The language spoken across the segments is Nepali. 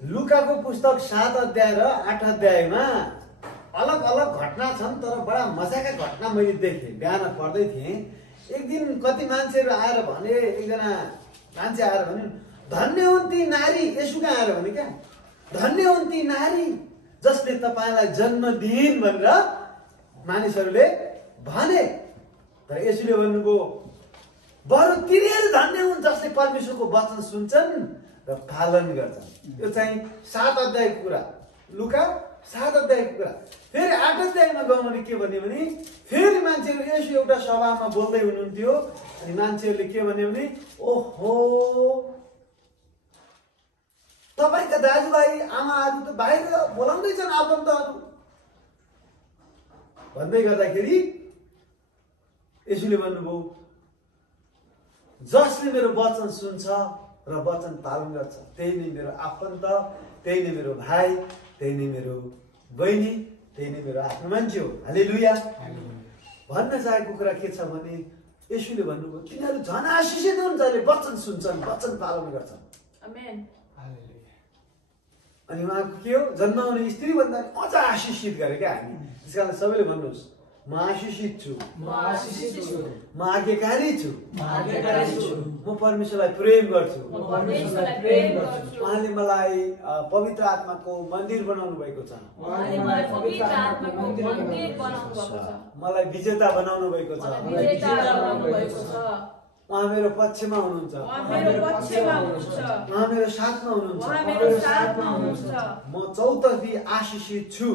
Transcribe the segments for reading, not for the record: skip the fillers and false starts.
लुकाको पुस्तक 7 अध्याय र 8 अध्यायमा अलग अलग घटना छन्, तर बडा मजाका घटना मैले देखेँ। बिहान पढ्दै थिएँ, एक दिन कति मान्छेहरू आएर भने, एकजना मान्छे आएर भने, धन्य हुन् ती नारी, येशूका आएर भने क्या, धन्य हुन् ती नारी जसले तपाईँलाई जन्म दिइन् भनेर मानिसहरूले भने। तर येशूले भन्नुभयो, बरु तिनीहरू धन्य हुन् जसले परमेश्वरको वचन सुन्छन् र पालन गर्छन्। यो चाहिँ 7 अध्यायको कुरा, लुका 7 अध्यायको कुरा। फेरि 8 अध्यायमा गउनुले के भन्यो भने, फेरि मान्छेहरू येशू एउटा सभामा बोल्दै हुनुहुन्थ्यो, अनि मान्छेहरूले के भन्यो भने, ओहो तपाईका दाजुभाइ आमाहरू त बाहिर बोलाउँदैछन् आफन्तहरू भन्दै गर्दाखेरि येशूले भन्नुभयो, जसले मेरो वचन सुन्छ र वचन पालन गर्छ त्यही नै मेरो आफन्त, त्यही नै मेरो भाइ, त्यही नै मेरो बहिनी, त्यही नै मेरो आफ्नो मान्छे हो। हालेलुया। भन्न चाहेको कुरा के छ भने, येशूले भन्नुभयो तिनीहरू झन् आशिषित हुन् जसले वचन सुन्छन्, वचन पालन गर्छन्। आमेन। अनि उहाँको के हो, जन्माउने स्त्री भन्दा अझ आशिषित गरे क्या हामी। त्यस कारण सबैले भन्नुहोस्, म आशिषित छु, म आज्ञाकारी छु, म परमेश्वरलाई प्रेम गर्छु, उहाँले मलाई पवित्र आत्माको मन्दिर बनाउनु भएको छ, मलाई विजेता बनाउनु भएको छ, उहाँ मेरो पक्षमा हुनुहुन्छ, उहाँ मेरो साथमा हुनुहुन्छ, म चौतर्फी आशिषित छु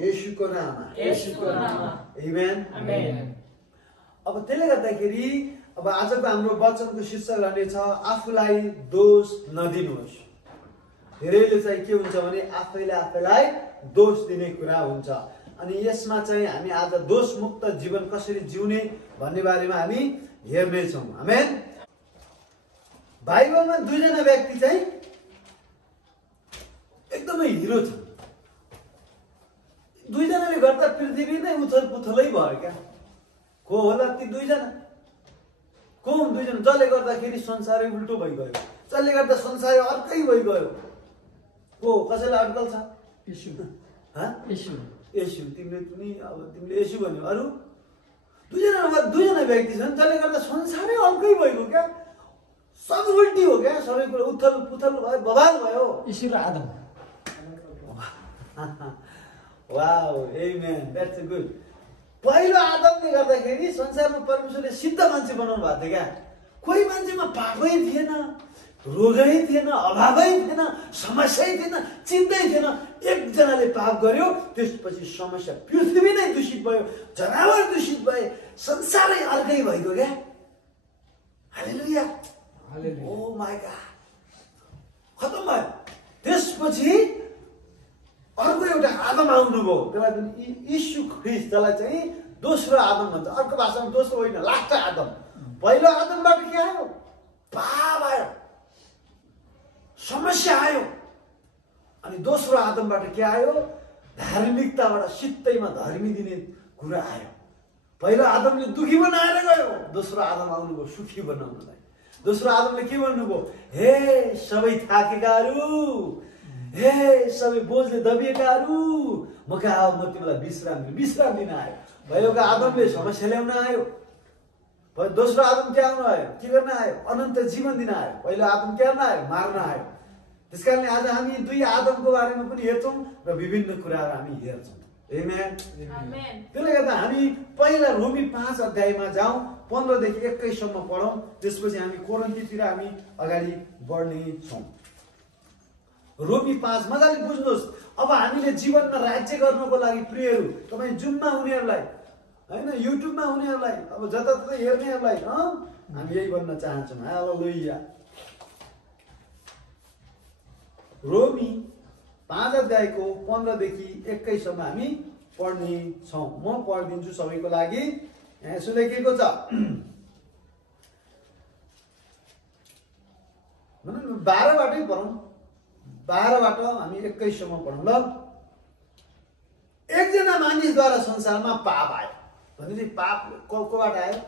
येशूको नाममा। आमेन। अब त्यसले गर्दाखेरि अब आजको हाम्रो वचनको शीर्षक रहनेछ, आफूलाई दोष नदिनुहोस्। धेरैले चाहिँ के हुन्छ भने आफैले आफैलाई दोष दिने कुरा हुन्छ। अनि यसमा चाहिँ हामी आज दोषमुक्त जीवन कसरी जिउने भन्ने बारेमा हामी हेर्नेछौँ। आमेन। बाइबलमा दुईजना व्यक्ति चाहिँ एकदमै हिरो छन्। दुईजनाले गर्दा पृथ्वी नै उथल पुथलै भयो क्या। को होला ती दुईजना? को हुन् दुईजना जसले गर्दाखेरि संसारै उल्टो भइगयो, जसले गर्दा संसारै अर्कै भइगयो? को कसैलाई अड्कल छ? येशू। तिमीले पनि अब तिमीले येशू भन्यो, अरू दुईजना व्यक्ति छन् जसले गर्दा संसारै अर्कै भइगयो क्या। सब उल्टी हो क्या, सबै कुरा उथल पुथल भयो, बवाल भयो। येशू र Adam. Wow, amen, that's a good. पहिलो आदमले गर्दाखेरि संसारमा परमेश्वरले सिद्ध मान्छे बनाउनु भएको थियो क्या। कोही मान्छेमा पापै थिएन, रोगै थिएन, अभावै थिएन, समस्यै थिएन, चिन्तै थिएन। एकजनाले पाप गर्यो, त्यसपछि समस्या पृथ्वी नै दूषित भयो, जनावर दूषित भए, संसारै अर्कै भइगयो क्या। हालेलुया। ओ माय गॉड, खतम भयो। त्यसपछि अर्को एउटा आदम आउनुभयो, त्यसलाई पनि यीशु ख्रिस्ट, त्यसलाई चाहिँ दोस्रो आदम भन्छ। अर्को भाषामा दोस्रो होइन, लास्ट आदम। पहिलो आदमबाट के आयो? पाप आयो, समस्या आयो। अनि दोस्रो आदमबाट के आयो? धार्मिकताबाट सित्तैमा धर्मी दिने कुरा आयो। पहिलो आदमले दुखी बनाएर गयो, दोस्रो आदम आउनुभयो सुखी बनाउनलाई। दोस्रो आदमले के भन्नुभयो? हे सबै थाकेकाहरू, हे सबै बोझले दबिएकाहरू, म कहाँ आऊ, म तिमीलाई विश्राम दिन आयो। पहिलोको आदमले समस्या ल्याउन आयो, दोस्रो आदम के आउनु आयो? के गर्न आयो? अनन्त जीवन दिन आयो। पहिलो आदम के गर्न आयो? मार्न आयो। त्यस कारणले आज हामी दुई आदमको बारेमा पनि हेर्छौँ र विभिन्न कुराहरू हामी हेर्छौँ। आमेन। त्यसले गर्दा हामी पहिला रोमी 5 अध्यायमा जाउँ, 15 देखि 21 सम्म पढौँ। त्यसपछि हामी कोरिन्थीतिर हामी अगाडि बढ्ने छौँ। रोमी 5, मजाले बुझ्नुहोस्। अब हामीले जीवनमा राज्य गर्नको लागि प्रियहरू, तपाईँ जुममा हुनेहरूलाई होइन, युट्युबमा हुनेहरूलाई, अब जताततै हेर्नेहरूलाई हामी यही भन्न चाहन्छौँ। हालेलुया। रोमी 5 अध्यायको 15 देखि 21 सम्म हामी पढ्ने छौँ। म पढिदिन्छु सबैको लागि। यहाँ यसो लेखेको छ, 12बाटै पढौँ, 12बाट हामी 21 सम्म पढौँ ल। एकजना मानिसद्वारा संसारमा पाप आयो। भनेपछि पाप कोबाट आयो?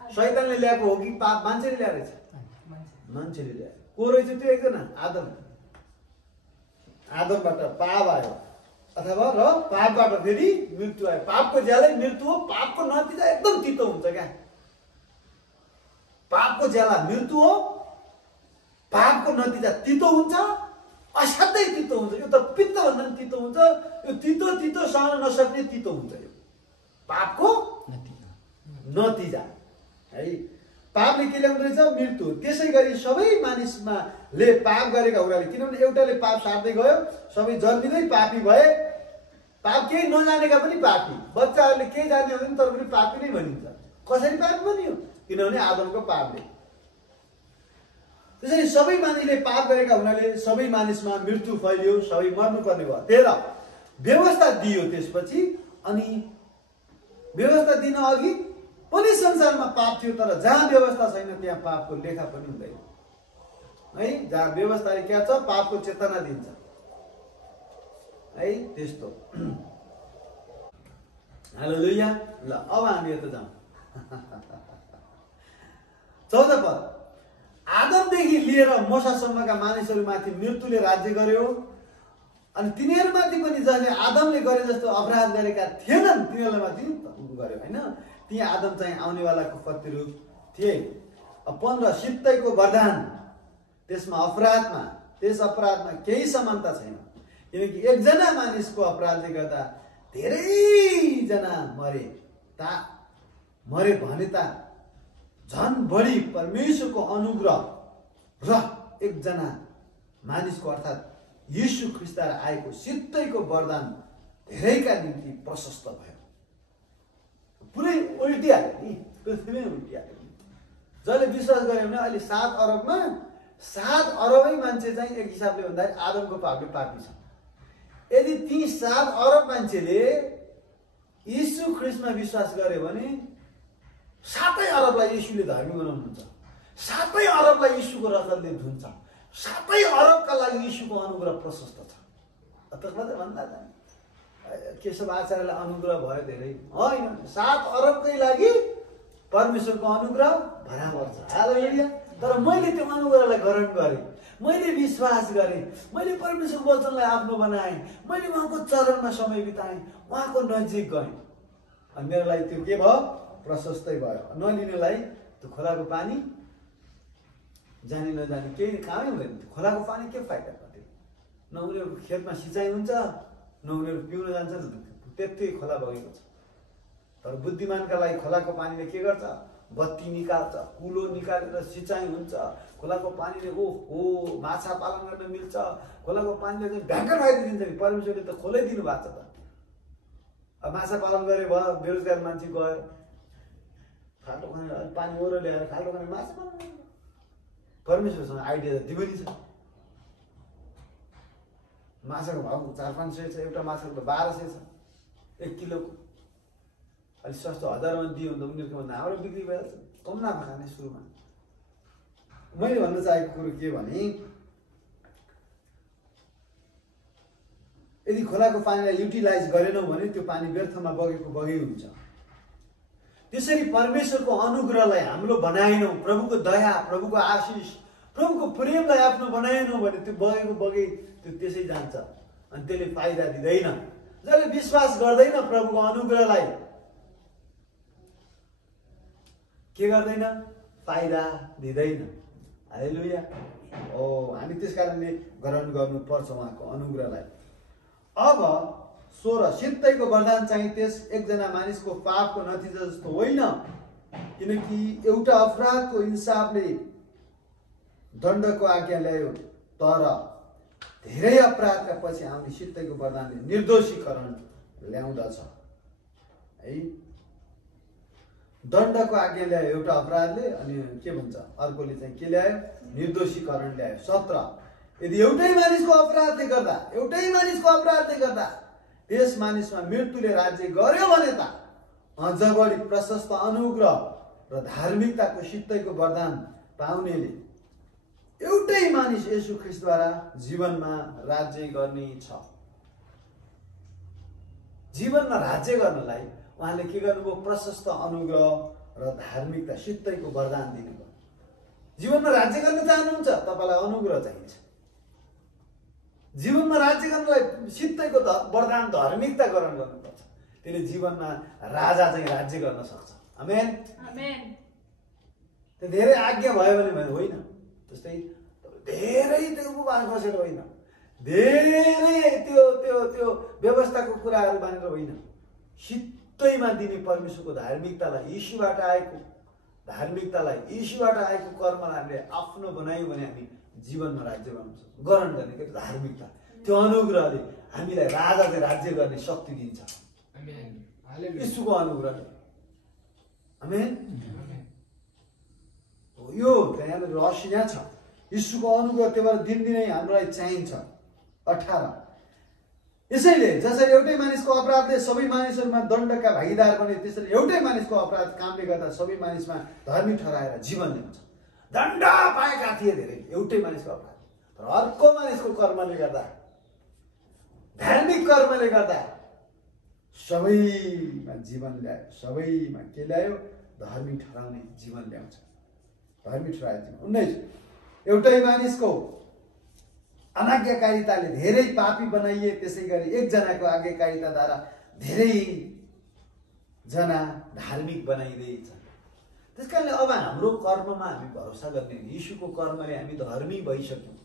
शैतानले ल्याएको हो कि पाप मान्छेले ल्याएको छ? मान्छेले ल्यायो। को रहेछ त्यो एकजना आदम। आदमबाट पाप आयो अथवा र पापबाट फेरि मृत्यु आयो। पापको ज्यालै मृत्यु हो। पापको नतिजा एकदम तितो हुन्छ क्या। पापको ज्याला मृत्यु हो। पापको नतिजा तितो हुन्छ, असाध्यै तितो हुन्छ। यो त पित्त भन्दा पनि तितो हुन्छ। यो तितो तितो सहन नसक्ने तितो हुन्छ यो पापको नतिजा है। पापले के ल्याउँदो रहेछ? मृत्यु। त्यसै गरी सबै मानिसमा ले पाप गरेका हुनाले, किनभने एउटाले पाप सार्दै गयो, सबै जन्मिँदै पापी भए। पाप केही नजानेका पनि पापी, बच्चाहरूले केही जाने हुँदैन तर पनि पापी नै भनिन्छ। कसरी पापी बनियो? किनभने आदमको पापले। त्यसैले सबै मानिसले पाप गरेका हुनाले सबै मानिसमा मृत्यु फैलियो, सबै मर्नुपर्ने भयो। 13 व्यवस्था दियो त्यसपछि। अनि व्यवस्था दिन अघि पनि संसारमा पाप थियो, तर जहाँ व्यवस्था छैन त्यहाँ पापको लेखा पनि हुँदैन है। जहाँ व्यवस्थाले क्या छ? पापको चेतना दिन्छ है। त्यस्तो। हालेलुया। ल अब हामी यता जाउँ। 14 पद। आदमदेखि लिएर मोसासम्मका मानिसहरूमाथि मृत्युले राज्य गर्यो। अनि तिनीहरूमाथि पनि जसले आदमले गरे जस्तो अपराध गरेका थिएनन् तिनीहरूलाई माथि गर्यो हैन। ती आदम चाहिँ आउनेवालाको प्रतिरूप थिए। 15 सित्तैको वरदान। त्यसमा अपराधमा, त्यस अपराधमा केही समानता छैन, किनकि एकजना मानिसको अपराधले गर्दा धेरैजना मरे भने त झन् बढी परमेश्वरको अनुग्रह र एकजना मानिसको अर्थात् यीशु ख्रीष्टद्वारा आएको सित्तैको वरदान धेरैका निम्ति प्रशस्त भयो। पुरै उल्टिहाल्यो नि, पृथ्वी उल्टिहाल्यो। जसले विश्वास गर्यो भने अहिले 7 अरबमा 7 अरबै मान्छे चाहिँ एक हिसाबले भन्दाखेरि आदमको पापले पापी छ। यदि ती 7 अरब मान्छेले यीशु ख्रीष्टमा विश्वास गर्यो भने 7 अरबलाई यीशुले धर्मी बनाउनुहुन्छ। 7 अरबलाई यीशुको रगतले धुन्छ। 7 अरबका लागि यीशुको अनुग्रह प्रशस्त छ। अत मात्रै भन्दा केशव आचार्यलाई अनुग्रह भयो धेरै होइन, 7 अरबकै लागि परमेश्वरको अनुग्रह बराबर छ। हालेलुया। तर मैले त्यो अनुग्रहलाई ग्रहण गरेँ, मैले विश्वास गरेँ, मैले परमेश्वरको वचनलाई आफ्नो बनाएँ, मैले उहाँको चरणमा समय बिताएँ, उहाँको नजिक गएँ, अनि मेरो लागि त्यो के भयो? प्रशस्तै भयो। नलिनेलाई त्यो खोलाको पानी जाने नजाने केही कामै हुँदैन। खोलाको पानी के फाइदा भयो? न उनीहरूको खेतमा सिँचाइ हुन्छ, न उनीहरू पिउन जान्छन्, त्यति खोला बगेको छ। तर बुद्धिमानका लागि खोलाको पानीले के गर्छ? बत्ती निकाल्छ, कुलो निकालेर सिँचाइ हुन्छ। खोलाको पानीले ओहो माछा पालन गर्न मिल्छ। खोलाको पानीले चाहिँ भ्याङ्कर फाइदा दिन्छ नि। परमेश्वरले त खोलै दिनु भएको छ त। अब माछा पालन गरे भयो, बेरोजगार मान्छे गएर खाल्टो खनेर पानी ओरो ल्याएर खाल्टो खनेर माछा पालन गर्नु। परमेश्वरसँग आइडिया त दिवनी छ। माछाको भाउ 400-500 छ, एउटा माछाको त 1200 छ 1 किलोको। अलिक सस्तो 1000मा दियो भने त उनीहरूको भन्दा हाम्रो बिक्री भइहाल्छ। कम नाफा खाने सुरुमा। मैले भन्न चाहेको कुरो के भने, यदि खोलाको पानीलाई युटिलाइज गरेनौँ भने त्यो पानी व्यर्थमा बगेको बगै हुन्छ। त्यसरी परमेश्वरको अनुग्रहलाई हाम्रो बनाएनौँ, प्रभुको दया, प्रभुको आशिष, प्रभुको प्रेमलाई आफ्नो बनाएनौँ भने त्यो बगेको बगै त्यो त्यसै जान्छ। अनि त्यसले फाइदा दिँदैन। जसले विश्वास गर्दैन प्रभुको अनुग्रहलाई के गर्दैन? फाइदा दिँदैन। हालेलुया। हामी त्यस कारणले ग्रहण गर्नुपर्छ उहाँको अनुग्रहलाई। अब 16 सित्तैको वरदान चाहिँ त्यस एकजना मानिसको पापको नतिजा जस्तो होइन, किनकि एउटा अपराधको हिसाबले दण्डको आज्ञा ल्यायो, तर धेरै अपराधका पछि आउने सित्तैको वरदानले निर्दोषीकरण ल्याउँदछ है। दण्डको आज्ञा ल्यायो एउटा अपराधले, अनि के भन्छ अर्कोले चाहिँ के ल्यायो? निर्दोषीकरण ल्यायो। 17 यदि एउटै मानिसको अपराधले गर्दा त्यस मानिसमा मृत्युले राज्य गर्यो भने त अझ बढी प्रशस्त अनुग्रह र धार्मिकताको सित्तैको वरदान पाउनेले एउटै मानिस येशू ख्रीष्टद्वारा जीवनमा राज्य गर्ने छ। जीवनमा राज्य गर्नलाई उहाँले के गर्नुभयो? प्रशस्त अनुग्रह र धार्मिकता सित्तैको वरदान दिनुभयो। जीवनमा राज्य गर्न चाहनुहुन्छ, तपाईँलाई अनुग्रह चाहिन्छ। जीवनमा राज्य गर्नलाई सित्तैको वरदान धार्मिकता ग्रहण गर्नुपर्छ। त्यसले जीवनमा राजा चाहिँ राज्य गर्न सक्छ। आमेन आमेन। त्यो धेरै आज्ञा भयो भने होइन, जस्तै धेरै त्यो उपवास बसेर होइन, धेरै त्यो त्यो त्यो व्यवस्थाको कुराहरू मानेर होइन, सित्तैमा दिने परमेश्वरको धार्मिकतालाई, यीशुबाट आएको धार्मिकतालाई, यीशुबाट आएको कर्मलाई हामीले आफ्नो बनायौँ भने हामी जीवनमा राज्य ग्रहण गर्ने के धार्मिकता, त्यो अनुग्रहले हामीलाई राजा चाहिँ राज्य गर्ने शक्ति दिन्छ। यीशुको अनुग्रहले। आमेन। यो त्यहाँ रहस्य यहाँ छ। यीशुको अनुग्रह त्यो भएर दिनदिनै हामीलाई चाहिन्छ। 18 यसैले जसरी एउटै मानिसको अपराधले सबै मानिसहरूमा दण्डका भागीदार बने, त्यसरी एउटै मानिसको अपराध कामले गर्दा सबै मानिसमा धर्मी ठहराएर जीवन ल्याउँछ। दण्ड पाएका थिए धेरै, एउटै मानिसको अपराध, तर अर्को मानिसको कर्मले गर्दा, धार्मिक कर्मले गर्दा सबैमा जीवन ल्यायो। सबैमा के ल्यायो? धर्मी ठहराउने जीवन ल्याउँछ। धर्मी ठहराए जीवन। 19 एउटै मानिसको अनाज्ञाकारिताले धेरै पापी बनाइए, त्यसै गरी एकजनाको आज्ञाकारिताद्वारा धेरै जना धार्मिक बनाइदिएछ। त्यसकारणले अब हाम्रो कर्ममा हामी भरोसा गर्ने, यीशुको कर्मले हामी धर्मी भइसक्यौँ।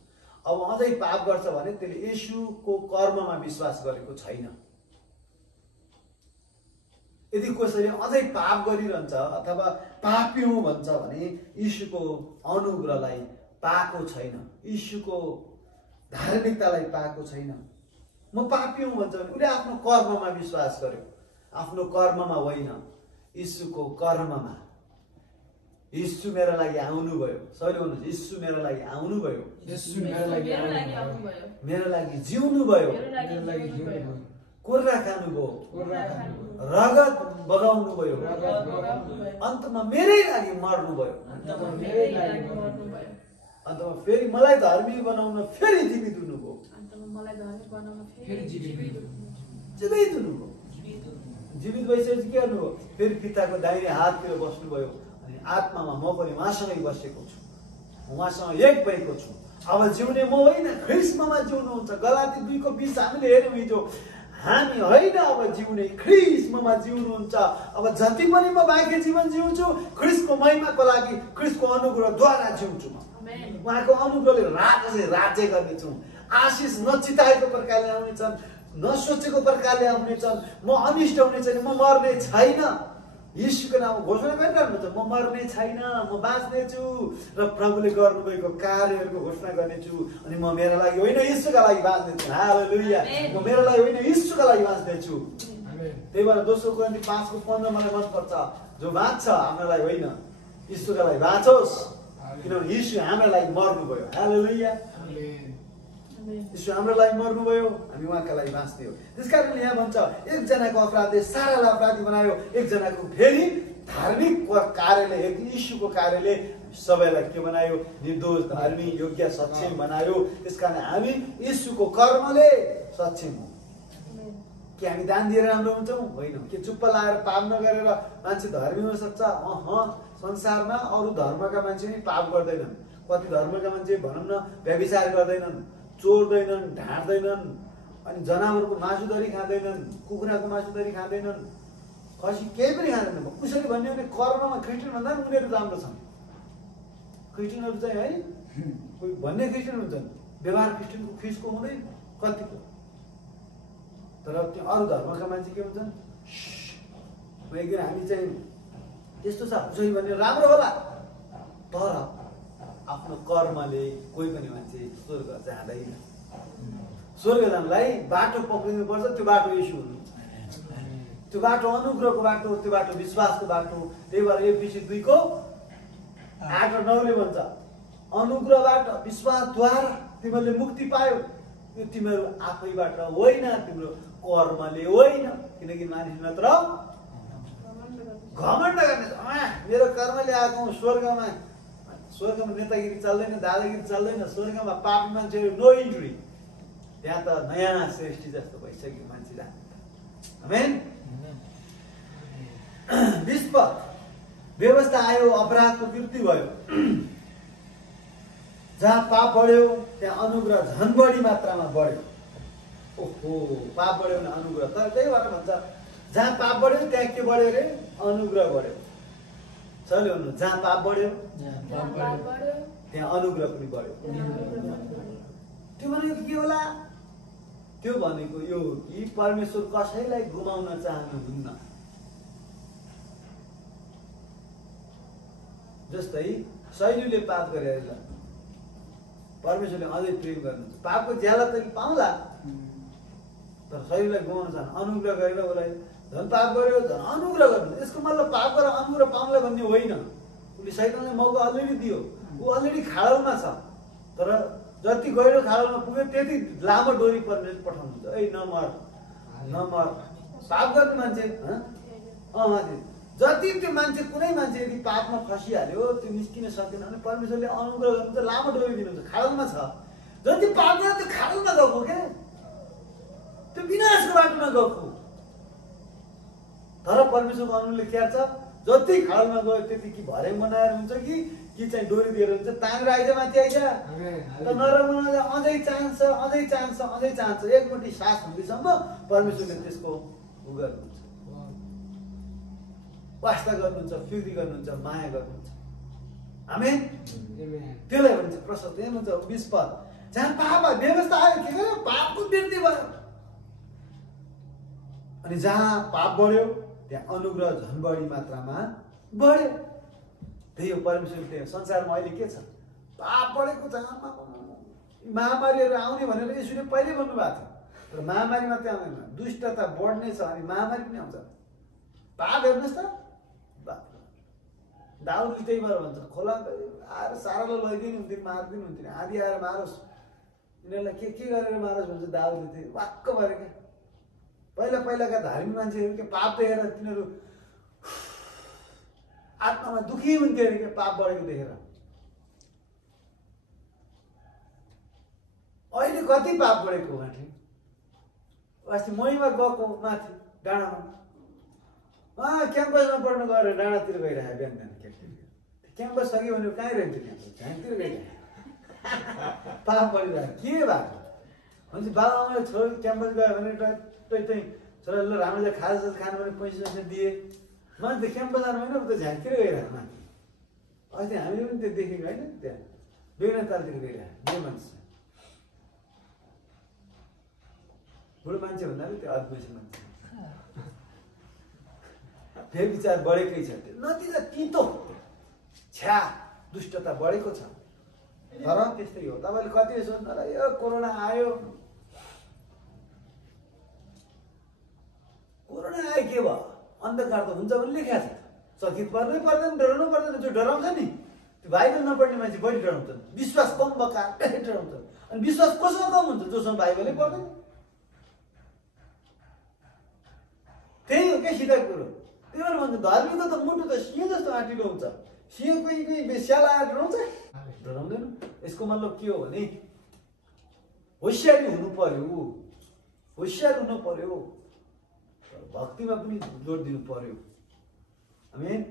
अब अझै पाप गर्छ भने त्यसले यीशुको कर्ममा विश्वास गरेको छैन। यदि कसैले अझै पाप गरिरहन्छ अथवा पापी हुँ भन्छ भने यीशुको अनुग्रहलाई पाएको छैन, यीशुको धार्मिकतालाई पाएको छैन। म पापी हुँ भन्छ भने उसले आफ्नो कर्ममा विश्वास गर्यो, आफ्नो कर्ममा होइन, यीशुको कर्ममा। यीशु मेरो लागि आउनुभयो। सबैले भन्नुहुन्छ यीशु मेरो लागि आउनुभयो, मेरो लागि जिउनु भयो, कुर्रा खानुभयो, रगत बगाउनु भयो, अन्तमा मेरै लागि मर्नुभयो, अन्तमा फेरि मलाई धर्मी बनाउन फेरि जीवित हुनुभयो, जीवित हुनुभयो। जीवित भइसकेपछि के गर्नुभयो? फेरि पिताको दाहिने हाततिर बस्नुभयो अनि आत्मामा म पनि उहाँसँगै बसेको छु, उहाँसँग एक भएको छु। अब जिउने म होइन, ख्रिस्टमा जिउनुहुन्छ। गलाती 2:20 हामीले हेर्यौँ हिजो। हामी होइन अब जिउने, ख्रिस्टमा जिउनुहुन्छ। अब जति पनि म बाँकी जीवन जिउँछु ख्रिस्टको महिमाको लागि, ख्रिस्टको अनुग्रहद्वारा जिउँछु। म उहाँको अनुग्रहले राज्य गर्नेछु। आशिष नचिताएको प्रकारले आउनेछन्, नसोचेको प्रकारले आउनेछन्। म अनिष्ट हुने छैन, म मर्ने छैन। यीशुको नाम घोषणा गरिरहनुहुन्छ, म मर्ने छैन, म बाँच्नेछु र प्रभुले गर्नुभएको कार्यहरूको घोषणा गर्नेछु। अनि म मेरो लागि होइन, यीशुका लागि बाँच्नेछु। हालेलुया। म मेरो लागि होइन, यीशुका लागि बाँच्नेछु। त्यही भएर 2 कोरिन्थी 5:15 मलाई मनपर्छ। जो बाँच्छ हाम्रो लागि होइन, यीशुका लागि बाँचोस्, किनभने यीशु हाम्रो लागि मर्नुभयो। हालेलुया। यीशु हाम्रो लागि मर्नुभयो, हामी उहाँका लागि बाँच्ने हो। त्यसकारणले यहाँ भन्छ एकजनाको अपराधले सारालाई अपराधी बनायो, एकजनाको फेरि धार्मिक कार्यले, यीशुको कार्यले सबैलाई के बनायो? निर्दोष, धार्मिक, योग्य, सक्षम बनायो। त्यसकारण हामी यीशुको कर्मले सक्षम हौँ। के हामी दान दिएर राम्रो हुन्छौँ? होइन। के चुप्प लाएर पाप नगरेर मान्छे धर्मी हुन सक्छ? संसारमा अरू धर्मका मान्छे पनि पाप गर्दैनन्। कति धर्मका मान्छे भनौँ न व्यभिचार गर्दैनन्, चोर्दैनन्, ढाँट्दैनन्, अनि जनावरको मासुदरी खाँदैनन्, कुखुराको मासुदरी खाँदैनन्, खसी केही पनि खाँदैनन्। कसरी भन्यो भने कर्ममा क्रिस्चियन भन्दा पनि उनीहरू राम्रो छन्। क्रिस्चियनहरू चाहिँ है, कोही भन्ने क्रिस्चियन हुन्छन्, व्यवहार क्रिस्चियनको ख्रिस्टको हुँदैन कतिको। तर त्यो अरू धर्मका मान्छे के हुन्छन्? एकदिन हामी चाहिँ त्यस्तो छ उसै भने राम्रो होला, तर आफ्नो कर्मले कोही पनि मान्छे स्वर्ग जाँदैन। स्वर्ग जानलाई बाटो पक्रिनुपर्छ। त्यो बाटो यीशु हुनुहुन्छ, त्यो बाटो अनुग्रहको बाटो, त्यो बाटो विश्वासको बाटो। त्यही भएर एफिसी 2:8-9ले भन्छ अनुग्रहबाट विश्वासद्वारा तिमीहरूले मुक्ति पायो, यो तिमीहरू आफैबाट होइन, तिम्रो कर्मले होइन। किनकि मानिस नत्र घमण्ड गर्ने, मेरो कर्मले आएको स्वर्गमा। स्वर्गमा नेतागिरी चल्दैन, दादागिरी चल्दैन। स्वर्गमा पापी मान्छेहरू नो इन्ट्री। त्यहाँ त नयाँ सृष्टि जस्तो भइसक्यो मान्छे जाने। आमेन। 20 व्यवस्था आयो, अपराधको वृद्धि भयो। जहाँ पाप बढ्यो त्यहाँ अनुग्रह झन् बढी मात्रामा बढ्यो। ओहो, पाप बढ्यो भने अनुग्रह, तर त्यही भएर भन्छ जहाँ पाप बढ्यो त्यहाँ के बढ्यो अरे? अनुग्रह बढ्यो। चल्यो भन्नु, जहाँ पाप बढ्यो त्यहाँ अनुग्रह पनि बढ्यो। त्यो भनेको के होला? त्यो भनेको यो हो कि परमेश्वर कसैलाई गुमाउन चाहनुहुन्न। जस्तै शैलीले पाप गरेर परमेश्वरले अझै प्रेम गर्नुहुन्छ, पापको ज्याला त पाउँला, तर शैलीलाई गुमाउन चाहनु, अनुग्रह गरेर उसलाई झन् पाप गर्यो झन् अनुग्रह गर्नु। यसको मतलब पाप गरेर अनुग्रह पाउँला भन्ने होइन। उसले शैतानले मौका अलरेडी दियो, ऊ अलरेडी खाडलमा छ, तर जति गहिरो खाडलमा पुग्यो त्यति लामो डोरी परमेश्वर पठाउनुहुन्छ। ए नमर नमर पाप गर्ने मान्छे जति त्यो मान्छे, कुनै मान्छे यदि पापमा फसिहाल्यो, त्यो निस्किन सकेन भने परमेश्वरले अनुग्रह गर्नुहुन्छ, लामो डोरी दिनुहुन्छ। खाडलमा छ, जति पाप गर्यो त्यो खाडलमा गएको क्या, त्यो विनाशको बाटोमा गएको। तर परमेश्वरको अनुग्रहले के छ? जति खाडलमा गयो त्यति कि भर्याङ बनाएर हुन्छ कि चाहिँ डोरी दिएर हुन्छ, तानेर आइज माथि आइज, त नराम्रो अझै चाहन्छ, अझै चाहन्छ, अझै चाहन्छ, एकमुठी सास हुँदैसम्म परमेश्वरले त्यसको उ गर्नुहुन्छ, वास्ता गर्नुहुन्छ, फिर्ती गर्नुहुन्छ, माया गर्नुहुन्छ। आमेन। त्यसलाई भन्छ प्रशस्त हुन्छ 20 पद, जहाँ पाप व्यवस्था आयो के गर्यो? पापको वृद्धि भयो। अनि जहाँ पाप बढ्यो त्यहाँ अनुग्रह झन् बढी मात्रामा बढ्यो। त्यही हो परमेश्वरले संसारमा अहिले के छ? पाप बढेको छ। महामारीहरू आउने भनेर यसुले पहिले भन्नुभएको थियो, तर महामारी मात्रै आउँदैन, दुष्टता बढ्ने छ अनि महामारी पनि आउँछ। पाप हेर्नुहोस् त, दाउदले त्यही भएर भन्छ, खोला आएर सारालाई लैदिनु हुन्थ्यो, मारिदिनु हुन्थ्यो, आधी आएर मारोस्, यिनीहरूलाई के गरेर मारोस् भन्छ दाउदले। त्यही वाक्क भएर क्या पहिलाका धार्मिक मान्छेहरू के पाप देखेर तिनीहरू आत्मामा दुखी हुन्थ्यो अरे क्या, पाप बढेको देखेर। अहिले कति पाप बढेको माथि? अस्ति महिमा गएको माथि डाँडामा, क्याम्पसमा पढ्नु गएर डाँडातिर गइरहेको बिहान बिहान क्याम्पस सक्यो भने कहीँ रहन्थ्यो, क्याम्पस झ्याङतिर गइरहेको पाप बढिरहेको के भएको? भनेपछि बाबाआमाले छोरी क्याम्पस गयो भने त्यही छोरा ल राम्रोले खाजा खानु भने पैसा दिए, मान्छे क्याम्पस जानु होइन, उता झ्याङतिर गइरहेको माथि। अस्ति हामीले पनि त्यो देखेको होइन, त्यहाँ बेगनातालतिर गइरहेको जो मान्छे, बुढो मान्छे भन्नाले त्यो अद्वैत मान्छे, फेरि विचार बढेकै छ। त्यो नतिजा तितो छ्या दुष्टता बढेको छ। तर त्यस्तै हो, तपाईँले कति सोच्नु होला यो कोरोना आयो, कोरोना आयो के भयो? अन्धकार त हुन्छ भने लेखा छ, चकित पर्नै पर्दैन, डराउनु पर्दैन। जो डराउँछ नि त्यो बाइबल नपढ्ने मान्छे बढी डराउँछन्, विश्वास कम बका डराउँछन्। अनि विश्वास कसमा कम हुन्छ? जोसँग बाइबलै पढ्दैन। त्यही हो क्या सिधा कुरो। त्यही भएर भन्छ धर्मीको त मुटु त सिंह जस्तो आँटिलो हुन्छ, सिंह कोही बेस्याल आएर डराउँछ, डराउँदैन। यसको मतलब के हो भने होसियारी हुनु पर्यो, होसियार हुनु पर्यो, भक्तिमा पनि जोड दिनु पर्यो। आमेन।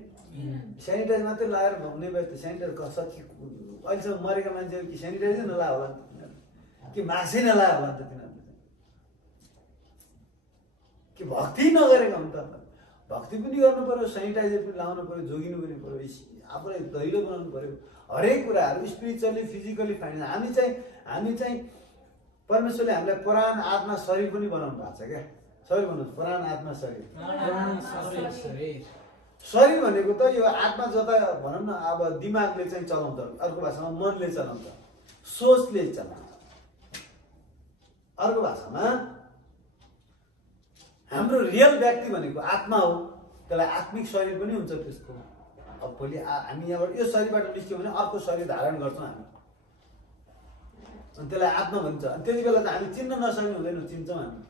सेनिटाइज मात्रै लगाएर हुने भए त सेनिटाइज कति अहिलेसम्म मरेका मान्छेहरू कि सेनिटाइजै नलायो होला नि त तिनीहरू, कि मासै नलायो होला नि त तिनीहरूले, कि भक्ति नगरेका हुन् त। भक्ति पनि गर्नु पर्यो, सेनिटाइजर पनि लाउनु पर्यो, जोगिनु पनि पर्यो, आफूलाई दैलो बनाउनु पर्यो, हरेक कुराहरू स्पिरिचुअली, फिजिकली, फाइनेन्स। हामी चाहिँ परमेश्वरले हामीलाई प्राण आत्मा शरीर पनि बनाउनु भएको छ क्या। शरीर भन्नुहोस्, प्राण आत्मा शरीर। शरीर भनेको त यो आत्मा जता भनौँ न, अब दिमागले चाहिँ चलाउँछ, अर्को भाषामा मनले चलाउँछ, सोचले चलाउँछ। अर्को भाषामा हाम्रो रियल व्यक्ति भनेको आत्मा हो, त्यसलाई आत्मिक शरीर पनि हुन्छ त्यसको। अब भोलि हामी यहाँबाट यो शरीरबाट निस्क्यौँ भने अर्को शरीर धारण गर्छौँ हामी, अनि त्यसलाई आत्मा भन्छ। अनि त्यति बेला त हामी चिन्न नसक्ने हुँदैन, चिन्छौँ हामी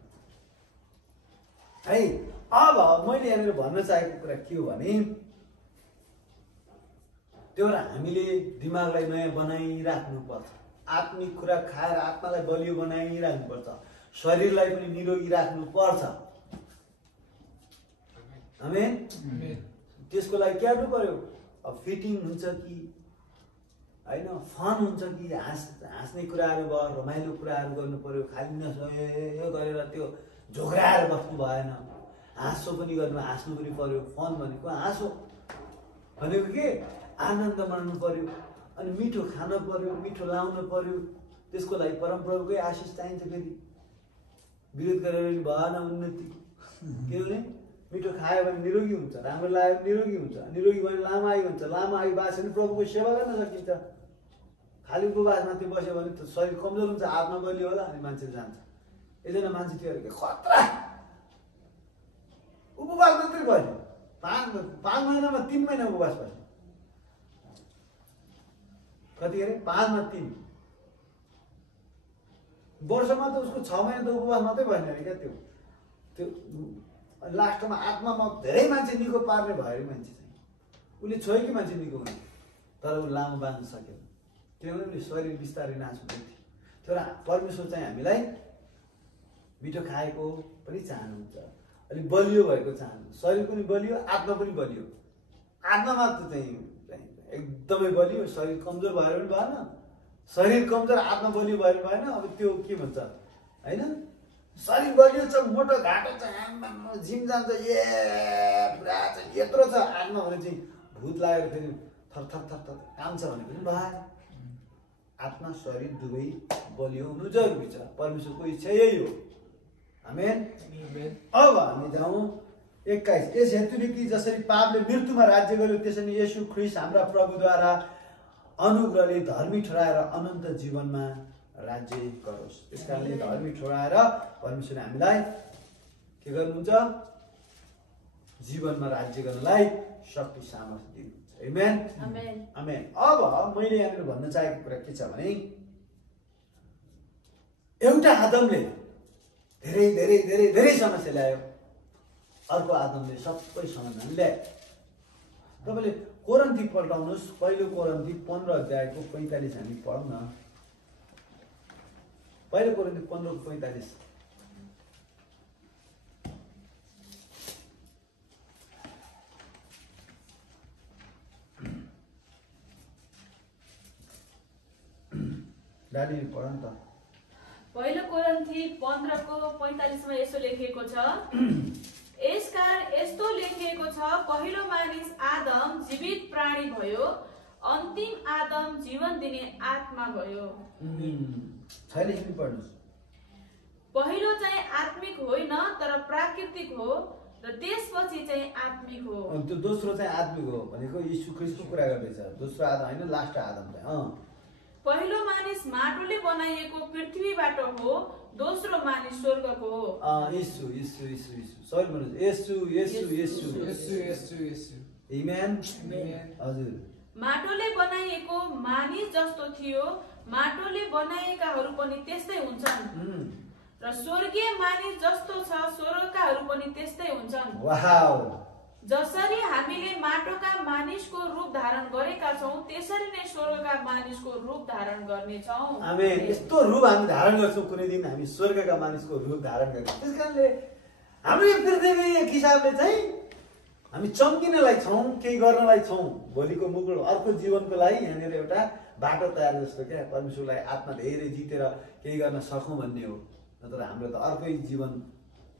है। अब मैले यहाँनिर भन्न चाहेको कुरा के हो भने, त्यो भएर हामीले दिमागलाई नयाँ बनाइराख्नुपर्छ, आत्मिक कुरा खाएर आत्मालाई बलियो बनाइराख्नुपर्छ, शरीरलाई पनि निरोगी राख्नुपर्छ। आमेन। त्यसको लागि के गर्नु पर्यो? अब फिटिङ हुन्छ कि होइन फन हुन्छ कि हाँस्ने कुराहरू भयो, रमाइलो कुराहरू गर्नु पर्यो, खालि यो गरेर त्यो झोक्राएर बस्नु भएन। हाँसो पनि गर्नु, हाँस्नु पनि पर्यो। फन भनेको हाँसो भनेको के आनन्द मान्नु पर्यो, अनि मिठो खान पर्यो, मिठो लाउनु पर्यो। त्यसको लागि परमप्रभुकै आशिष चाहिन्छ। फेरि विरोध गरेर भएन उन्नति। किनभने मिठो खायो भने निरोगी हुन्छ, राम्रो लाग्यो भने निरोगी हुन्छ, निरोगी भने लामो आयु हुन्छ, लामो आयु बाँच्यो भने प्रभुको सेवा गर्न सकिन्छ। खालि उपवास मात्रै बस्यो भने त शरीर कमजोर हुन्छ, आत्मा बलियो होला, अनि मान्छे जान्छ। एकजना मान्छे थियो अरे खतरा उपवास मात्रै बस्यो, 5 महिनामा 3 महिना उपवास बस्यो। कति अरे 5 मा 3 वर्षमा त उसको 6 महिना त उपवास मात्रै बस्ने अरे क्या। त्यो लास्टमा आत्मामा धेरै मान्छे निको पार्ने भयो अरे मान्छे चाहिँ। उसले छोयो कि मान्छे निको हुने, तर ऊ लामो बाँच्न सकेन। किनभने उसले शरीर बिस्तारै नाश हुँदै थियो। तर परमेश्वर चाहिँ हामीलाई मिठो खाएको पनि चाहनुहुन्छ, अलिक बलियो भएको चाहनुहुन्छ। शरीर पनि बलियो, आत्मा पनि बलियो। आत्मा मात्र चाहिँ एकदमै बलियो, शरीर कमजोर भएर पनि भएन। शरीर कमजोर आत्मा बलियो भएर भएन। अब त्यो के भन्छ होइन, शरीर बलियो छ, मोटो घाटो छ, जिम जान्छ, पुरा छ, यत्रो छ। आत्मा भने चाहिँ भूत लागेर फेरि थर थर थर थर काम छ भने पनि भएन। आत्मा शरीर दुवै बलियो हुनु जरुरी छ। परमेश्वरको इच्छा यही हो। आमेन। अब हामी जाउँ 21। यस हेतुले कि जसरी पापले मृत्युमा राज्य गर्यो, त्यसरी येशू ख्रीष्ट हाम्रा प्रभुद्वारा अनुग्रहले धर्मी ठहराएर अनन्त जीवनमा राज्य गरोस्। त्यस कारणले धर्मी ठहराएर परमेश्वरले हामीलाई के गर्नुहुन्छ, जीवनमा राज्य गर्नलाई शक्ति सामर्थ्य दिनुहुन्छ। आमेन आमेन। अब मैले यहाँनिर भन्न चाहेको कुरा के छ भने, एउटा आदमले धेरै धेरै धेरै धेरै समस्या ल्यायो, अर्को आदमले सबै समाधान ल्यायो। तपाईँले कोरिन्थी पल्टाउनुहोस्, पहिलो कोरिन्थी 15 अध्यायको 45 हामी पढौँ न। पहिलो कोरिन्थी 15:45। दादी पढ नि त। पहिलो कोरिन्थी 15:45 मा यसो लेखिएको छ, यसकारण यस्तो लेखिएको छ, पहिलो मानिस आदम जीवित प्राणी भयो, अन्तिम आदम जीवन दिने आत्मा भयो। पहिलो चाहिँ आत्मिक होइन तर प्राकृतिक हो, र त्यसपछि चाहिँ आत्मिक हो। त्यो दोस्रो चाहिँ आत्मिक हो भनेको यीशु ख्रीष्टको कुरा गर्दैछ। दोस्रो आदम होइन, लास्ट आदम चाहिँ। पहिलो मानिस माटोले बनाइएको पृथ्वीबाट हो, दोस्रो मानिस स्वर्गको हो। यीशु यीशु यीशु यीशु सरी भन्नु, यीशु यीशु यीशु यीशु यीशु यीशु। आमेन। हजुर। माटोले बनाइएको मानिस जस्तो थियो, माटोले बनाएकाहरू पनि त्यस्तै हुन्छन्, र स्वर्गीय मानिस जस्तो छ, स्वर्गकाहरू पनि त्यस्तै हुन्छन्। वाउ। जसरी हामीले माटोका मानिसको रूप धारण गरेका छौं, त्यसरी नै स्वर्गका मानिसको रूप धारण गर्नेछौं। आमेन। यस्तो रूप हामी धारण गर्छौं, कुनै दिन हामी स्वर्गका मानिसको रूप धारण गर्छौं। त्यसकारणले हाम्रो यो पृथ्वी एक हिसाबले चाहिँ हामी चम्किनलाई छौं, केही गर्नलाई छौं, भोलिको मुकुट अर्को जीवनको लागि यहाँनिर एउटा बाटो तयार जस्तो क्या। परमेश्वरलाई आत्मा धेरै जितेर केही गर्न सकौं भन्ने हो। नत्र हाम्रो त अर्कै जीवन,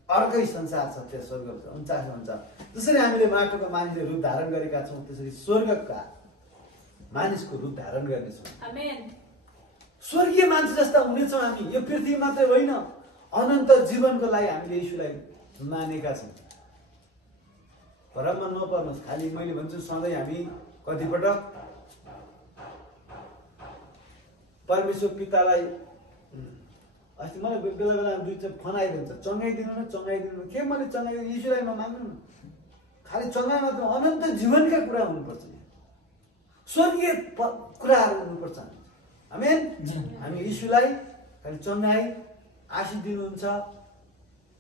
अर्कै संसार छ, त्यहाँ स्वर्ग छ, 49 हुन्छ। जसरी हामीले माटोका मानिसले रूप धारण गरेका छौं, त्यसरी स्वर्गका मानिसको रूप धारण गर्नेछौँ। आमेन। स्वर्गीय मान्छे जस्ता हुनेछौँ हामी। यो पृथ्वी मात्रै होइन, अनन्त जीवनको लागि हामीले यीशुलाई मानेका छौँ। भरमा नपर्नुहोस्, खालि मैले भन्छु सधैँ हामी कतिपटक परमेश्वर पितालाई, अस्ति मलाई बेला बेला दुई फोन आइदिन्छ, चङ्गाइदिनु न चङ्गाइदिनु। के मैले चङ्गाइदिनु? यीशुलाई नमाग्नु न, खालि चङ्गाइ मात्र, अनन्त जीवनका कुरा हुनुपर्छ, स्वर्गीय कुराहरू हुनुपर्छ। आमेन। हामी यीशुलाई खालि चङ्गाइ आशिष दिनुहुन्छ,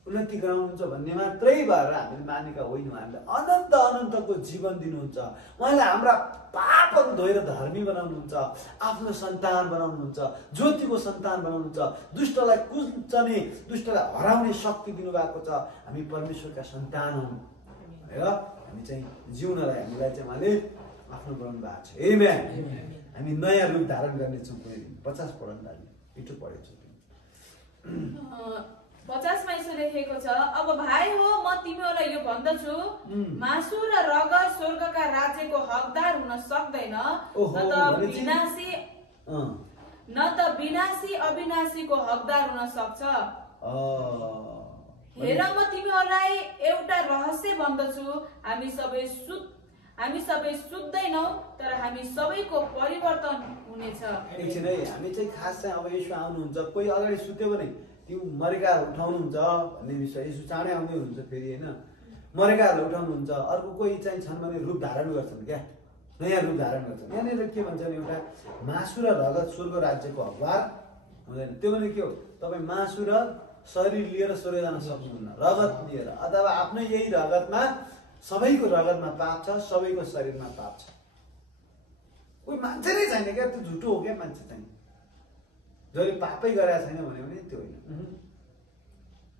उन्नति गराउनुहुन्छ भन्ने मात्रै भएर हामीले मानेका होइनौँ। हामीले अनन्त अनन्तको जीवन दिनुहुन्छ। उहाँले हाम्रा पापहरू धोएर धर्मी बनाउनुहुन्छ, आफ्नो सन्तान बनाउनुहुन्छ, ज्योतिको सन्तान बनाउनुहुन्छ, दुष्टलाई कुल्चने, दुष्टलाई हराउने शक्ति दिनुभएको छ। हामी परमेश्वरका सन्तान हौँ भनेर हामी चाहिँ जिउनलाई हामीलाई चाहिँ उहाँले आफ्नो बनाउनु भएको छ। आमेन। हामी नयाँ रूप धारण गर्नेछौँ कुनै दिन। 50 पढ्न लाग्यो, पिठो पढेछु। 50 मा यसो लेखेको छ, अब भाइ हो म तिमीहरूलाई यो भन्दछु, मासु र रगत स्वर्गका राज्यको हकदार हुन सक्दैन, न त विनाशी अविनाशीको हकदार हुन सक्छ। हेर म तिमीहरूलाई एउटा रहस्य भन्दछु, हामी सबै सुत्दैनौँ, तर हामी सबैको परिवर्तन हुनेछ। एकछिन है, हामी चाहिँ खास चाहिँ अब यसो आउनुहुन्छ, कोही अगाडि सुत्यो भने त्यो मरेकाहरू उठाउनुहुन्छ भन्ने विषय, यसो चाँडै आउँदै हुन्छ फेरि होइन, मरेकाहरू उठाउनुहुन्छ। अर्को कोही चाहिँ छन् भने रूप धारण गर्छन् क्या, नयाँ रूप धारण गर्छन्। यहाँनिर के भन्छ भने एउटा मासु र रगत स्वर्ग राज्यको हकदार हुँदैन। त्यो भने के हो, तपाईँ मासु र शरीर लिएर स्वर्ग जान सक्नुहुन्न, रगत लिएर, अथवा आफ्नै यही रगतमा, सबैको रगतमा पाप छ, सबैको शरीरमा पाप छ। कोही मान्छे नै छैन क्या, त्यो झुटो हो क्या मान्छे चाहिँ। जसले पापै गरेका छैन भने त्यो होइन।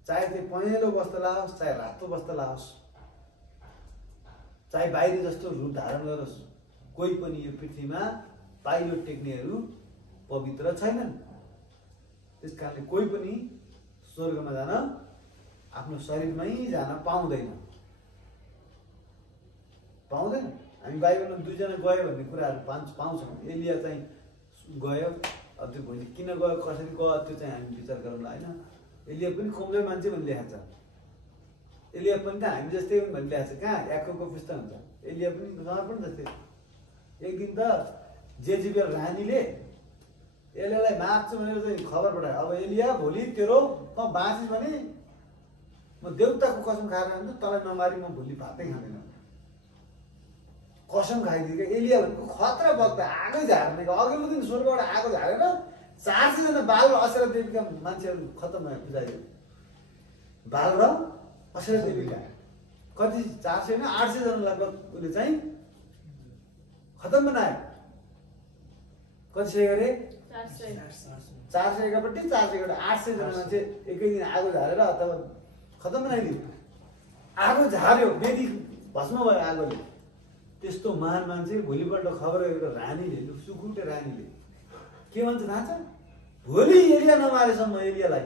चाहे त्यो पहेँलो वस्त्र लाओस्, चाहे रातो वस्त्र लाओस्, चाहे बाहिर जस्तो रूप धारण गरोस्, कोही पनि यो पृथ्वीमा पाइलो टेक्नेहरू पवित्र छैनन्। त्यस कारणले कोही पनि स्वर्गमा जान, आफ्नो शरीरमै जान पाउँदैन। हामी बाइबलमा 2 जना गयो भन्ने कुराहरू पाउँछौँ। एलिया चाहिँ गयो, अब त्यो भोलि किन गयो, कसरी गयो, त्यो चाहिँ हामी विचार गरौँला होइन। एलिया पनि कमजोर मान्छे भन्ने लेखाएको छ, एलिया पनि त हामी जस्तै भन्ने लेखाएको छ। कहाँ याकोबको पुस्तक हुन्छ, एलिया पनि पनि जस्तै। एक दिन त जेजिबेल रानीले एलियालाई मार्छु भनेर चाहिँ खबर पठायो, अब एलिया भोलि तेरो म बाँचिस् भने म देउताको कसम खाएर जान्छु, तँलाई नमारी म भोलि भातै खाँदैन। कसम खाइदियो क्या। एलिया भनेको खतरा बग्दा आगै झार्ने, अघिल्लो दिन स्वर्गबाट आगो झारेर 400 जना बाल र असेरा देवीका मान्छेहरू खतम भयो, पुजारी बाल र असेरा देवीका कति 400 न 800 जना लगभग उसले चाहिँ खतम बनायो। कति सय गरे, 400 एकापट्टि 400 एकापट्टि 800 जना मान्छे एकै दिन आगो झारेर अथवा खतम बनाइदियो। आगो झार्यो, वेदी भस्म भयो आगोले। त्यस्तो महान मान्छे भोलिपल्ट खबर गरेको रानीले, सुकुटे रानीले के भन्छ थाहा छ, भोलि एलिया नमारेसम्म एलियालाई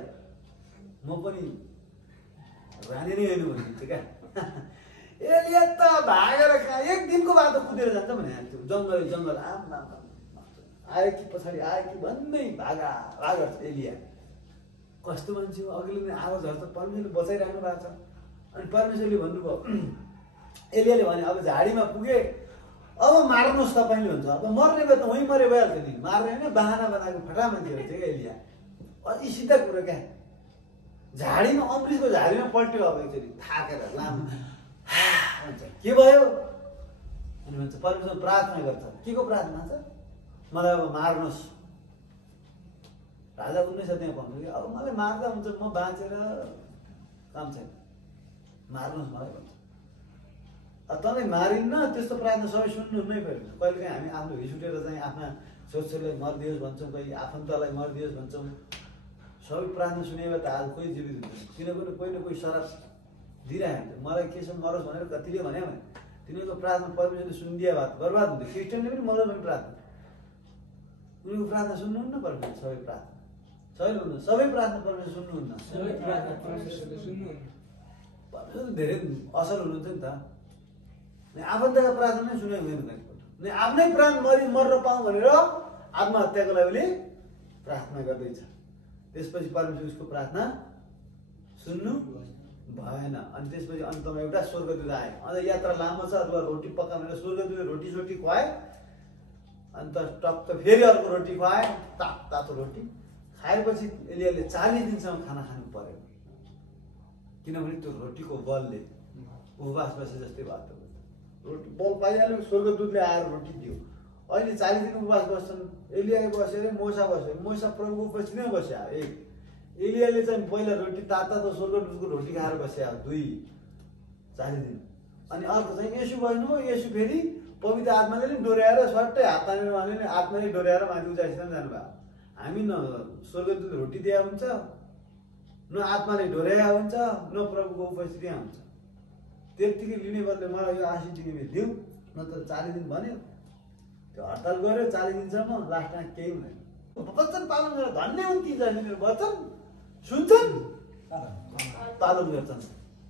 म पनि रानी नै होइन भनिदिन्छ क्या। एलिया त भागेर कहाँ, एक दिनको बाटो कुदेर जान्छ भने जङ्गल आयो कि पछाडि आयो कि भन्दै भाग एलिया। कस्तो मान्छे हो, अघिल्लो दिन आगो झर्छ, परमेश्वरले बचाइराख्नु भएको छ। अनि परमेश्वरले भन्नुभयो, एलियाले भने अब झाडीमा पुगे, अब मार्नुहोस् तपाईँले भन्छ। अब मर्ने भयो त वहीँ मरे भइहाल्छ नि, मार्ने होइन, बाहना बनाएको फटा मान्छे हुन्छ क्या एलिया। अझै सिधा कुरो क्या, झाडीमा अम्बरीको झाडीमा पल्ट्यो, अब एकचोटि थाकेर लामो भन्छ के भयो अनि भन्छ परमेश्वर प्रार्थना गर्छ। के को प्रार्थना छ, मलाई अब मार्नुहोस्। राजा उन्नै छ त्यहाँ भन्नु कि अब मलाई मार्दा हुन्छ, म बाँचेर काम छैन, मार्नुहोस् मलाई भन्छ। तँलाई मारिन्न, त्यस्तो प्रार्थना सबै सुन्नु नै पर्छ। कहिलेकाहीँ हामी आफ्नो हिस उठेर चाहिँ आफ्ना छोरछोरीलाई मरिदियोस् भन्छौँ, कहिले आफन्तलाई मरिदियोस् भन्छौँ। सबै प्रार्थना सुनेको त आज कोही जीवित हुँदैन, किनभने कोही न कोही शराब दिइरहेको हुन्छ। मलाई के छ मरोस् भनेर कतिले भन्यो भने तिनीहरूको प्रार्थना परमेश्वरले सुनिदिया भए बर्बाद हुन्थ्यो। क्रिस्चियनले पनि मरोस् भने प्रार्थना, उनीहरूको प्रार्थना सुन्नुहुन्न परमेश्वर, सबै प्रार्थना सबै प्रार्थना परमेश्वर सुन्नुहुन्न। परमेश्वर धेरै असल हुनुहुन्छ नि त। आफन्तका प्रार्थना नै सुनेको हुँदैन। आफ्नै प्राण मर्न पाऊँ भनेर आत्महत्याको लागि उसले प्रार्थना गर्दैछ। त्यसपछि परमेश्वर उसको प्रार्थना सुन्नु भएन। अनि त्यसपछि अन्तमा एउटा स्वर्गदूत आयो। अन्त यात्रा लामो छ, अथवा रोटी पकाएर स्वर्गदूतले रोटी खुवाए। अन्त टक्क फेरि अर्को रोटी खुवाए, तातो रोटी खाएपछि एलियाले 40 दिनसम्म खाना खानु पर्यो, किनभने त्यो रोटीको बलले उपवास बसे जस्तै भयो। रोटी बल पाइहाल्यो, स्वर्गदूतले आएर रोटी दियो। अहिले 40 दिन उपवास बस्छन्। एलिया बस्यो अरे, मोसा प्रभुको उपस्थितिमै बस्यो। एक एलियाले चाहिँ पहिला रोटी तातो स्वर्गदूतको रोटी खाएर बस्यो 2 40 दिन। अनि अर्को चाहिँ यसु भन्नुभयो। यसु फेरि पवित्र आत्माले नि डोर्याएर सट्टै हात तानेर उहाँले नि आत्माले डोर्याएर माथि उचाइसित जानुभयो। हामी न स्वर्गदूत रोटी दिया हुन्छ, न आत्माले डोर्याया हुन्छ, न प्रभुको उपस्थिति हुन्छ। त्यतिकै लिने बदले मलाई यो आशिष दिने दिउ, नत्र 40 दिन भन्यो। त्यो हडताल गर्यो 40 दिनसम्म, लास्टमा केही हुँदैन। वचन पालन गरेर धन्य हुन् ती जसले मेरो वचन सुन्छन् पालन गर्छन्।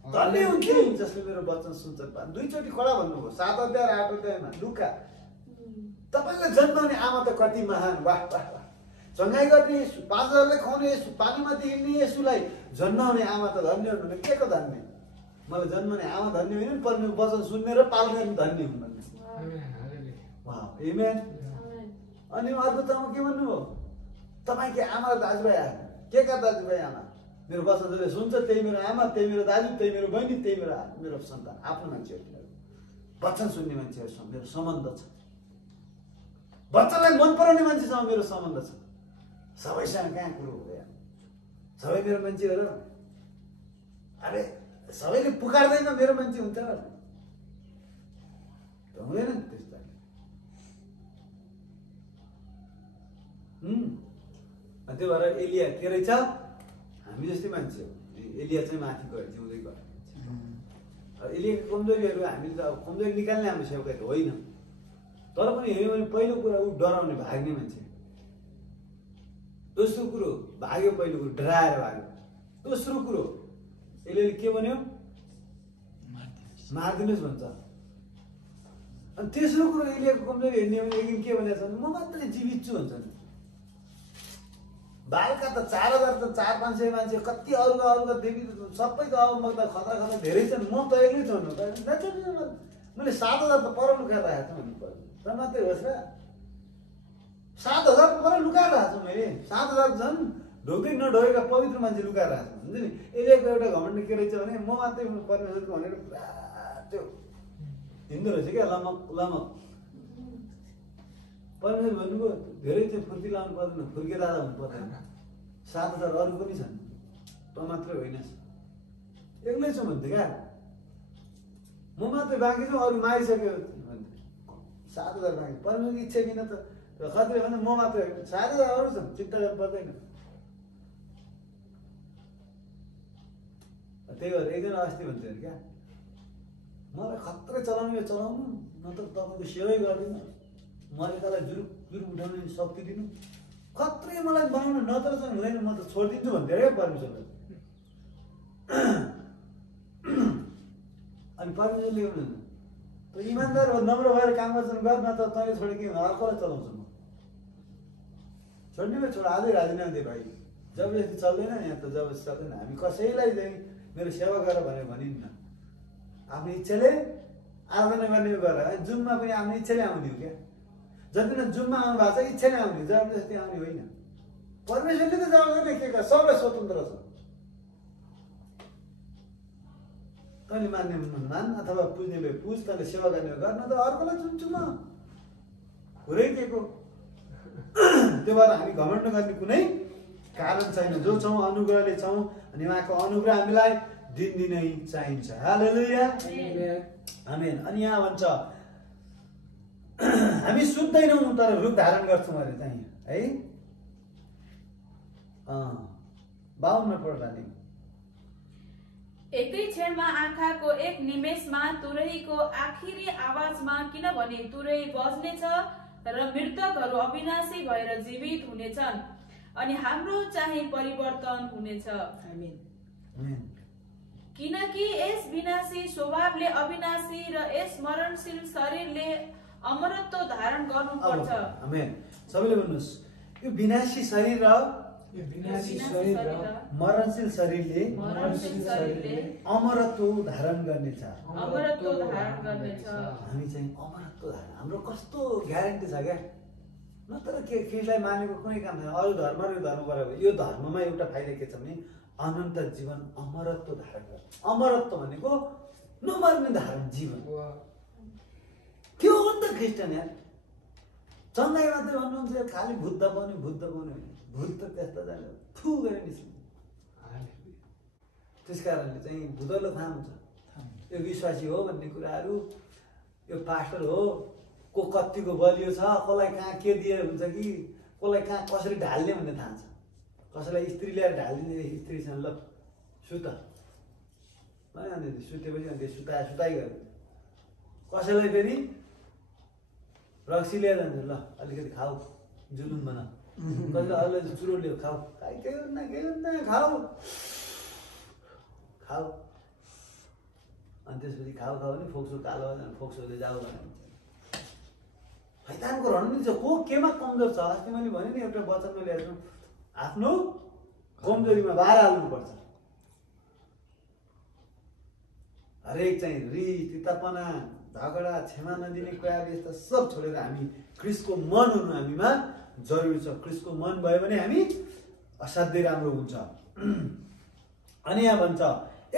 धन्य हुन् ती जसले मेरो वचन सुन्छन्। 2 चोटि खडा भन्नुभयो 7 अध्याय र 8 अध्यायमा लुका। तपाईँले जन्माउने आमा त कति महान, वाह वाह वाह। चङ्गाइ गर्ने यसु, 5000लाई खुवाउने यसु, पानीमाथि हिँड्ने यसुलाई जन्माउने आमा त धन्य हुन् भने के को धन्य? मलाई जन्माउने आमा धन्य होइन, परमेश्वरको वचन सुन्ने र पालन गर्ने धन्य हुन् भन्ने। वाह, आमेन। अनि अर्को ठाउँमा के भन्नुभयो? तपाईँको आमा र दाजुभाइ आएन। के का दाजुभाइ आमा? मेरो वचन जसले सुन्छ त्यही मेरो आमा, त्यही मेरो दाजु, त्यही मेरो बहिनी, त्यही मेरो सन्तान, आफ्नो मान्छेहरू। वचन सुन्ने मान्छेहरूसँग मेरो सम्बन्ध छ। वचनलाई मन पराउने मान्छेसँग मेरो सम्बन्ध छ। सबैसँग कहाँ कुरो हो? सबै मेरो मान्छे हो र? अरे सबैले पुकार्दैन मेरो मान्छे हुन्छ र? हुँदैन नि त्यस्तो। त्यो भएर एलिया के रहेछ? हामी जस्तै मान्छे हो। एलिया चाहिँ माथि गएर जिउँदै गयो। एलियाको कमजोरीहरू हामीले त अब कमजोरी निकाल्ने हाम्रो सेवकाई त होइन। तर पनि हेऱ्यो भने पहिलो कुरा ऊ डराउने, भाग्ने मान्छे। दोस्रो कुरो भाग्यो, पहिलो कुरो डराएर भाग्यो। दोस्रो कुरो यसले के भन्यो? मारिदिनुहोस् भन्छ। अनि तेस्रो कुरो एलियाको कमजोरी हेर्ने भने एक दिन के भनेको छ? म मात्रै जीवित छु भन्छ। बालका त 4000 त 400-500 मान्छे, कति अरूका देवी सबै त अब म त खतरा धेरै छन्, म त एक्लै छु भन्नु। मैले 7000 त पर लुकाएर राखेको छु भन्नु पर्यो। त मात्रै होस् र? 7000 पर लुकाएर राखेको छु मैले। 7000 झन् ढोकै नढोकेका पवित्र मान्छे लुकाएर राखेको छु। हुन्छ नि, एलियाको एउटा घमण्ड के रहेछ भने म मात्रै परमेश्वरको भनेर पुरा त्यो हिँड्दो रहेछ क्या, लमक। परमेश्वर भन्नुभयो धेरै चाहिँ फुर्ती लाउनु पर्दैन, फुर्के दादा हुनु पर्दैन। 7000 अरू पनि छन्, त मात्रै होइनस्। एक्लै छु भन्थ्यो क्या, म मात्रै बाँकी छु, अरू मारिसक्यो भन्थ्यो। 7000 बाँकी। परमेश्वरको इच्छा बिना त खतरे भने म मात्रै होइन, 7000 अरू छन्, चिन्ता गर्नु पर्दैन। त्यही भएर एकजना अस्ति भन्थ्यो अरे क्या, मलाई खत्रै चलाउनु चलाउनु, नत्र तपाईँको सेवै गर्दिनँ। मैले त्यसलाई जुरुप उठाउने शक्ति दिनु, खत्रै मलाई बनाउनु, नत्र चाहिँ हुँदैन, म त छोडिदिन्छु भन्थ्यो क्या परमेश्वरले। अनि परमेश्वरले भन्नु त इमान्दार नम्र भएर काम गर्छन् गर, न त तैँले छोडे के अर्कोलाई चलाउँछु म। छोड्ने भाइ छोड, आजै राजीनामा दिए भाइ। जबरजस्ती चल्दैन यहाँ त, जबरजस्ती चल्दैन। हामी कसैलाई चाहिँ मेरो सेवा गर भनेर भनिन्न। आफ्नो इच्छाले आराधना गर्ने गरेर जुममा पनि आफ्नो इच्छाले आउने हो क्या। जतिजना जुममा आउनु भएको छ इच्छाले आउने, जबरजस्ती आउने होइन। परमेश्वरले त जबरजस्ती के गर्छ? सबलाई स्वतन्त्र छ। तैँले मान्ने मान अथवा पुज्ने भए पुज, तैँले सेवा गर्ने गर, न त अर्कोलाई चुन्छु म। पुरै के को? त्यो भएर हामी घमण्ड गर्ने कुनै कारण छैन। जो छौँ अनुग्रहले छौँ, अनि उहाँको अनुग्रह हामीलाई दिनदिनै चाहिन्छ। हालेलुया, आमेन। अनि यहाँ भन्छ हामी सुत्दैनौँ तर रूप धारण गर्छौँ अरे चाहिँ है। 52 पढ्दा नि एकै क्षणमा आँखाको एक निमेषमा तुरहीको आखिरी आवाजमा, किनभने तुरही बज्नेछ र मृतकहरू अविनाशी भएर जीवित हुनेछन् अनि हाम्रो चाहिँ परिवर्तन हुनेछ। किनकि यस विनाशी स्वभावले अविनाशी र यस मरणशील शरीरले अमरत्व धारण गर्नुपर्छ। आमेन। सबैले भन्नुहोस्, यो विनाशी शरीर र मरणशील शरीरले अमरत्व धारण गर्नेछ। हामी चाहिँ अमरत्व धारण, हाम्रो कस्तो ग्यारेन्टी छ क्या? नत्र केलाई मानेको कुनै काम छैन। अरू धर्म र यो धर्म बराबर। यो धर्ममा एउटा फाइदा के छ भने अनन्त जीवन, अमरत्व धारण गर्छ। अमरत्व भनेको नमर्ने धारण जीवन। के हो नि त ख्रिस्टियन यार? चङ्गाइ मात्रै भन्नुहुन्छ, खालि बुद्ध पाउने भूत त त्यस्ता जाने फु गरे निस्किन्छ। त्यस कारणले चाहिँ भूतलाई थाहा हुन्छ यो विश्वासी हो भन्ने कुराहरू, यो पास्टर हो, को कतिको बलियो छ, कसलाई कहाँ के दिएर हुन्छ कि कसलाई कहाँ कसरी ढाल्ने भन्ने थाहा छ। कसैलाई स्त्री ल्याएर ढालिदिने, स्त्रीसँग ल सुत सुतेपछि अनि सुताइ गयो। कसैलाई फेरि रक्सी लिएर जान्छ ल अलिकति खाऊ जुलुम बना कसले अरूले चुरो लियो खाऊ केही हुन्न खाऊ खाऊ अनि त्यसपछि खाऊ भने फोक्सो कालो फोक्सोले जाऊ भने शैतानको रणनीति छ को केमा कमजोर छ अस्ति मैले भने नि एउटा वचनमा ल्याएर आफ्नो कमजोरीमा बाह्र हाल्नुपर्छ हरेक चाहिँ रिस तितापना झगडा क्षमा नदिने कुरा यस्ता सब छोडेर हामी क्रिस्टको मन हुनु हामीमा जरुरी छ क्रिस्टको मन भयो भने हामी असाध्यै राम्रो हुन्छ अनि यहाँ भन्छ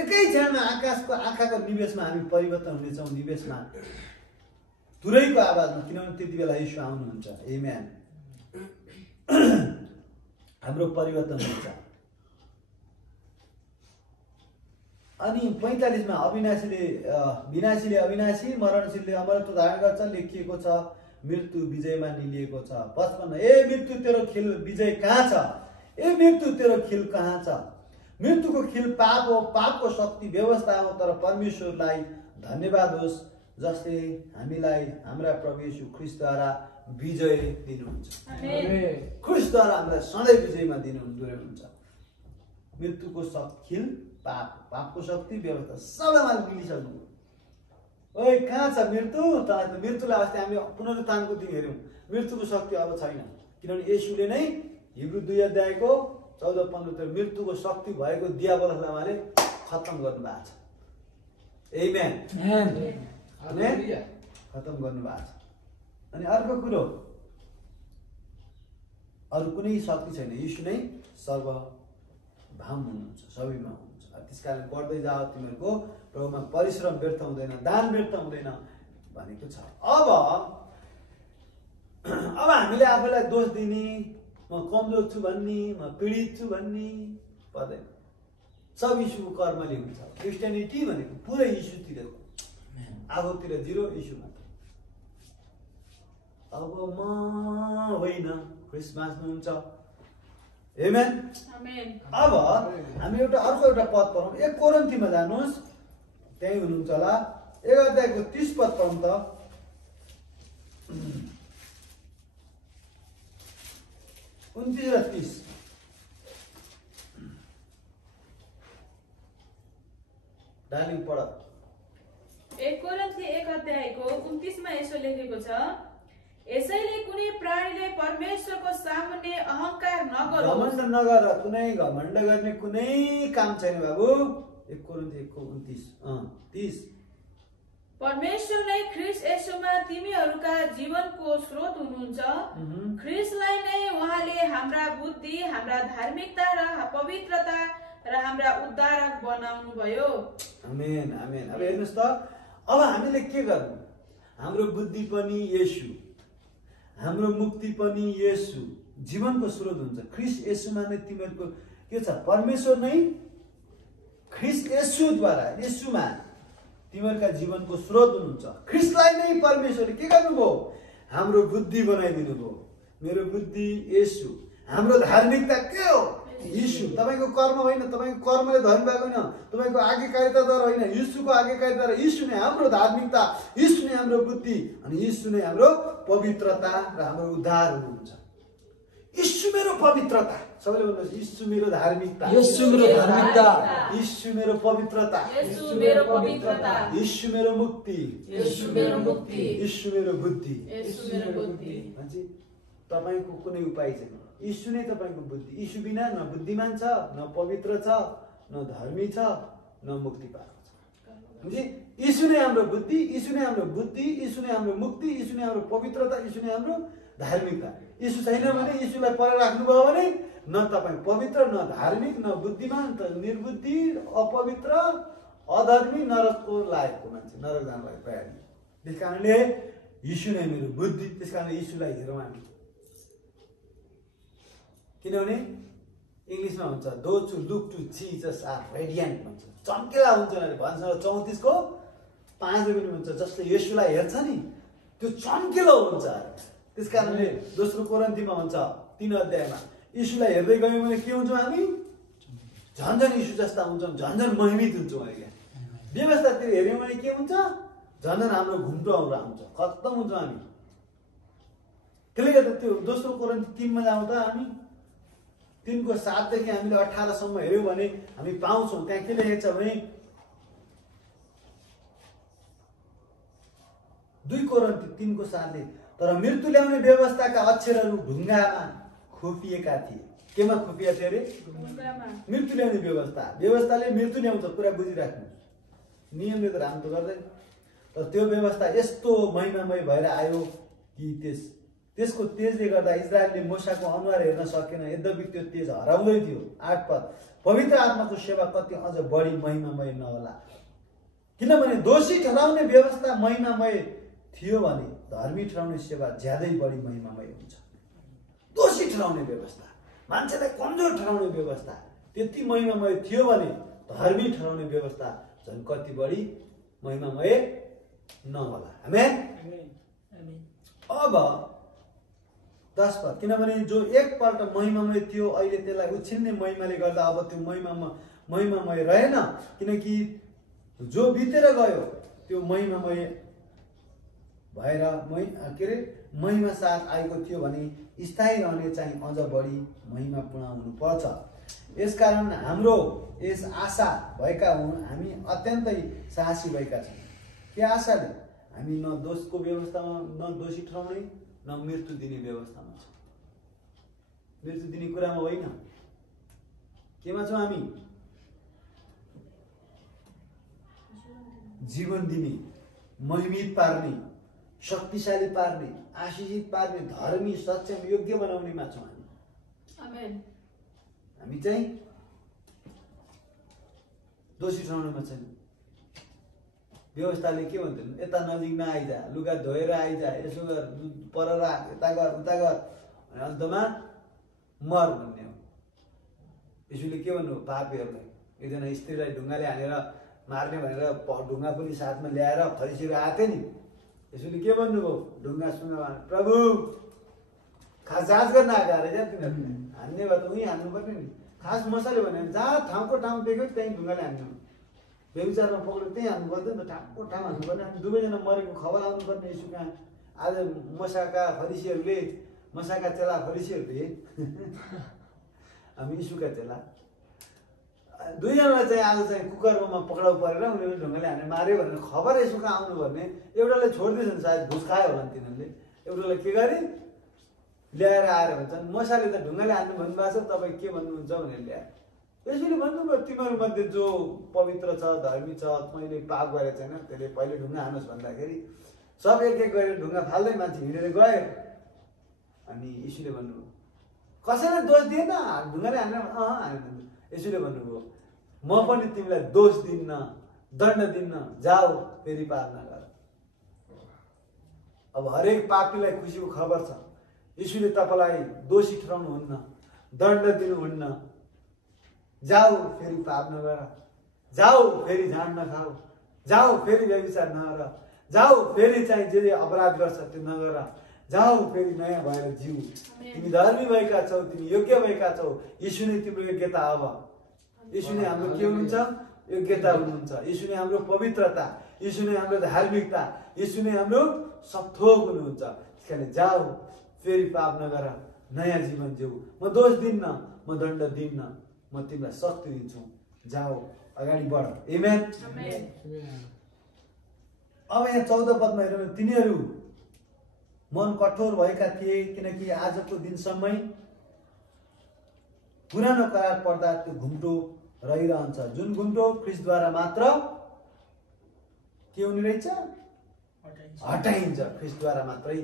एकै क्षणमा आकाशको आँखाको निवेशमा हामी परिवर्तन हुनेछौँ निवेशमा तुरैको आवाजमा किनभने त्यति बेला यीशु आउनुहुन्छ आमेन हाम्रो परिवर्तन हुन्छ अनि 45 मा विनाशीले अविनाशी मरणशीलले अमरत्व धारण गर्छ लेखिएको छ मृत्यु विजयमा निलिएको छ 55 ए मृत्यु तेरो खिल विजय कहाँ छ ए मृत्यु तेरो खिल कहाँ छ मृत्युको खिल पाप हो पापको शक्ति व्यवस्था हो तर परमेश्वरलाई धन्यवाद होस् जसले हामीलाई हाम्रा प्रभु येशू ख्रीष्टद्वारा विजय दिनुहुन्छ आमेन ख्रीष्टद्वारा हामीलाई सधैँ विजयमा दिनुहुन्छ मृत्युको खिल पापको शक्ति व्यवस्था सबैमा मिलिसक्नु ओइ कहाँ छ मृत्यु तँलाई त मृत्युलाई अस्ति हामी पुनरुत्थानको दिन हेर्यौँ मृत्युको शक्ति अब छैन किनभने येशूले नै हिब्रू 2 अध्यायको 14-15 मृत्युको शक्ति भएको दियाबलसलाई उहाँले खत्तम गर्नुभएको छ आमेन आमेन खत्तम गर्नुभएको छ अनि अर्को कुरो अरू कुनै शक्ति छैन येशू नै सर्वभाम हुनुहुन्छ सबैमा हुनुहुन्छ त्यसकारण बढ्दै जाओ तिमीहरूको प्रभुमा परिश्रम व्यर्थ हुँदैन दान व्यर्थ हुँदैन भनेको छ अब हामीले आफूलाई दोष दिने म कमजोर छु भन्ने म पीडित छु भन्ने पर्दैन सब यीशुको कर्मले हुन्छ क्रिस्चियनिटी भनेको पुरै यीशुतिर आफूतिर जिरो यीशु मात्र अब म होइन ख्रीष्ट बाँच्नुहुन्छ आमेन आमेन अब हामी एउटा पद पढौँ 1 कोरिन्थीमा जानुहोस् त्यही हुनुहुन्छ होला 1 अध्यायको 30 पद पढौँ त 29 र 30 डार्लिङ पढ 1 कोरिन्थी 1 अध्यायको 29 मा यसो लेखेको छ यसैले कुनै प्राणीले परमेश्वरको सामुन्ने अहंकार नगरोस् घमण्ड नगर कुनै घमण्ड गर्ने कुनै काम छैन बाबु 1 कोरिन्थी 1:29 परमेश्वर नै ख्रीष्ट येशूमा तिमीहरूका जीवनको स्रोत हुनुहुन्छ ख्रीष्टलाई नै उहाँले हाम्रा बुद्धि हाम्रा धार्मिकता र पवित्रता र हाम्रा उद्धारक बनाउनु भयो आमेन आमेन अब हेर्नुस् त अब हामीले के गर्नु हाम्रो बुद्धि पनि येशू हाम्रो मुक्ति पनि येशू जीवनको स्रोत हुन्छ ख्रीष्ट येशूमा नै तिमीहरूको के छ परमेश्वर नै ख्रीष्ट येशूद्वारा येशूमा तिमीहरूका जीवनको स्रोत हुनुहुन्छ ख्रीष्टलाई नै परमेश्वरले के गर्नुभयो हाम्रो बुद्धि बनाइदिनु भयो मेरो बुद्धि येशू हाम्रो धार्मिकता के हो यीशु तपाईको कर्म होइन तपाईको कर्मले धर्म भएको होइन तपाईको आज्ञाकारिताद्वारा होइन यीशुको आज्ञाकारिताद्वारा यीशु नै हाम्रो धार्मिकता यीशु नै हाम्रो बुद्धि अनि यीशु नै हाम्रो पवित्रता र हाम्रो उद्धार हुनुहुन्छ यीशु मेरो पवित्रता सबैले भन्नुहोस् यीशु मेरो धार्मिकता यीशु मेरो धार्मिकता यीशु मेरो पवित्रता यीशु मेरो पवित्रता यीशु मेरो मुक्ति यीशु मेरो मुक्ति यीशु मेरो बुद्धि यीशु मेरो बुद्धि भन्छ तपाईको कुनै उपाय छैन यीशु नै तपाईको बुद्धि यीशु बिना न बुद्धिमान छ न पवित्र छ न धर्मी छ न मुक्ति पाएको छ बुझी यीशु नै हाम्रो बुद्धि यीशु नै हाम्रो बुद्धि यीशु नै हाम्रो मुक्ति यीशु नै हाम्रो पवित्रता यीशु नै हाम्रो धार्मिकता यीशु छैन भने यीशुलाई पर राख्नु भयो भने न तपाई पवित्र न धार्मिक न बुद्धिमान त निर्बुद्धि अपवित्र अधर्मी नरकको लायकको मान्छे नरक जानलाई तयारी त्यसकारणले यीशु नै मेरो बुद्धि त्यसकारणले यीशुलाई हेरौँ हामी किनभने इंग्लिशमा हुन्छ those who look to Jesus are radiant भन्छ चम्केला हुन्छ भने भन्छ 34 को 5 पनि भन्छ जसले येशूलाई हेर्छ नि त्यो चम्केलो हुन्छ त्यसकारणले दोस्रो कोरिन्थीमा भन्छ 3 अध्यायमा येशूलाई हेर्दै गयौँ भने के हुन्छ हामी झन्झन येशू जस्ता हुन्छौँ झन्झन महिमित हुन्छौँ अहिले व्यवस्थातिर हेर्यौँ भने के हुन्छ झन्झन हाम्रो घुम्टो आउँछ खत्तम हुन्छ हामी त्यसले गर्दा त्यो दोस्रो कोरिन्थी 3 मा जाउँ त हामी 3 को 7 देखि हामीले 18 सम्म हेर्यौं भने हामी पाउँछौं त्यहाँ के लेखेको छ भने 2 कोरिन्थी 3 को 7 ले तर मृत्यु ल्याउने व्यवस्थाका अक्षरहरू ढुङ्गामा खोपिएका थिए। केमा खोपिएका थिए रे? ढुङ्गामा। मृत्यु ल्याउने व्यवस्थाले मृत्यु ल्याउँछ, कुरा बुझिराख्नु। नियमले त राम्रो गर्दैन, तर त्यो व्यवस्था यस्तो महिमामय भएर आयो कि त्यसको तेजले गर्दा इजरायलले मूसाको अनुहार हेर्न सकेन, यद्यपि त्यो तेज हराउँदै थियो। 8 पद पवित्र आत्माको सेवा कति अझ बढी महिमामय नहोला। किनभने दोषी ठहराउने व्यवस्था महिमामय थियो भने धर्मी ठहराउने सेवा ज्यादै बढी महिमामय हुन्छ। दोषी ठहराउने व्यवस्था, मान्छेलाई कमजोर ठहराउने व्यवस्था त्यति महिमामय थियो भने धर्मी ठहराउने व्यवस्था झन् कति बढी महिमामय नहोला। आमेन। अब 10 पद किनभने जो एकपल्ट महिमामय थियो अहिले त्यसलाई उछिन्ने महिमाले गर्दा अब त्यो महिमामय रहेन, किनकि जो बितेर गयो त्यो महिमामय भएर महिमा साथ आएको थियो भने स्थायी रहने चाहिँ अझ बढी महिमापूर्ण हुनुपर्छ। यसकारण हाम्रो यस आशा भएका हुन्, हामी अत्यन्तै साहसी भएका छौँ। के आशाले? हामी न दोषको व्यवस्थामा, न दोषी ठहराउने, न मृत्यु दिने व्यवस्थामा छौँ। मृत्यु दिने कुरामा होइन, केमा छौँ हामी? जीवन दिने, महिमित पार्ने, शक्तिशाली पार्ने, आशिषित पार्ने, धर्मी, सक्षम, योग्य बनाउनेमा छौँ हामी। आमेन। हामी चाहिँ दोषी ठहराउनेमा छैन। व्यवस्थाले के भन्छन्? यता नजिक नआइजा, लुगा धोएर आइजा, यसो गर, पर राख, यता गर, उता गर, अन्तमा मर भन्ने हो। यसोले के भन्नु पापीहरूलाई? एकजना स्त्रीलाई ढुङ्गाले हानेर मार्ने भनेर ढुङ्गा पनि साथमा ल्याएर फरिसीहरू आएको नि। यसोले के भन्नुभयो? ढुङ्गा सुङ्गा प्रभु खास जाँच गर्न आएको रहेछ तिनीहरू। हान्ने भए त उहीँ हान्नुपर्ने नि। खास मसाले भने जहाँ ठाउँको ठाउँ देख्यो त्यहीँ ढुङ्गाले हान्नु। बेविचारमा पक्रेर त्यहीँ हान्नु पर्दैन नि त, ठाउँको ठाउँ हान्नुपर्ने। अनि दुवैजना मरेको खबर आउनुपर्ने यसो कहाँ। आज मसाका चेला फरिसीहरूले हामी इसुका चेला दुईजनालाई चाहिँ आज चाहिँ कुकरमा पक्राउ परेर उनीहरूले ढुङ्गाले हानेर मार्यो भनेर खबर यसो कहाँ आउनुपर्ने। एउटालाई छोडिदिएछन्, सायद घुस खायो होला तिनीहरूले। एउटालाई के गरे ल्याएर आएर भन्छन् मसाले त ढुङ्गाले हान्नु भन्नुभएको छ, तपाईँ के भन्नुहुन्छ भनेर ल्याएर। यसरी भन्नुभयो तिमीहरू मध्ये जो पवित्र छ, धर्मी छ, मैले पाप गरेको छैन, त्यसले पहिले ढुङ्गा हानुहोस् भन्दाखेरि सब एक एक गरेर ढुङ्गा फाल्दै मान्छे हिँडेर गयो। अनि यीशुले भन्नुभयो कसैलाई दोष दिएन, ढुङ्गाले हानेर हानेन। यसोले भन्नुभयो म पनि तिमीलाई दोष दिन्न, दण्ड दिन्न, जाऊ फेरि पाप नगर। अब हरेक पापीलाई खुसीको खबर छ। यीशुले तपाईलाई दोषी ठहराउनुहुन्न, दण्ड दिनुहुन्न। जाऊ फेरि पाप नगर, जाऊ फेरि झाड नखाऊ, जाऊ फेरि व्यभिचार नगर, जाऊ फेरि चाहिँ जे अपराध गर्छ त्यो नगर, जाऊ फेरि नयाँ भएर जिउ। तिमी धर्मी भएका छौ, तिमी योग्य भएका छौ। यीशु नै तिम्रो योग्यता। अब यीशु नै हाम्रो के हुनुहुन्छ? योग्यता हुनुहुन्छ। यीशु नै हाम्रो पवित्रता, यीशु नै हाम्रो धार्मिकता, यीशु नै हाम्रो सब थोक हुनुहुन्छ। त्यसकारण जाऊ फेरि पाप नगर, नयाँ जीवन जिउ। म दोष दिन्न, म दण्ड दिन्न, म तिमीलाई शक्ति दिन्छु। जाऊ अगाडि बढ। आमेन। अब यहाँ 14 पदमा हेरौँ। तिनीहरू मन कठोर भएका थिए, किनकि आजको दिनसम्मै पुरानो करार पर्दा त्यो घुम्टो रहिरहन्छ, जुन घुम्टो ख्रीष्टद्वारा मात्र के हुने रहेछ? हटाइन्छ। ख्रीष्टद्वारा मात्रै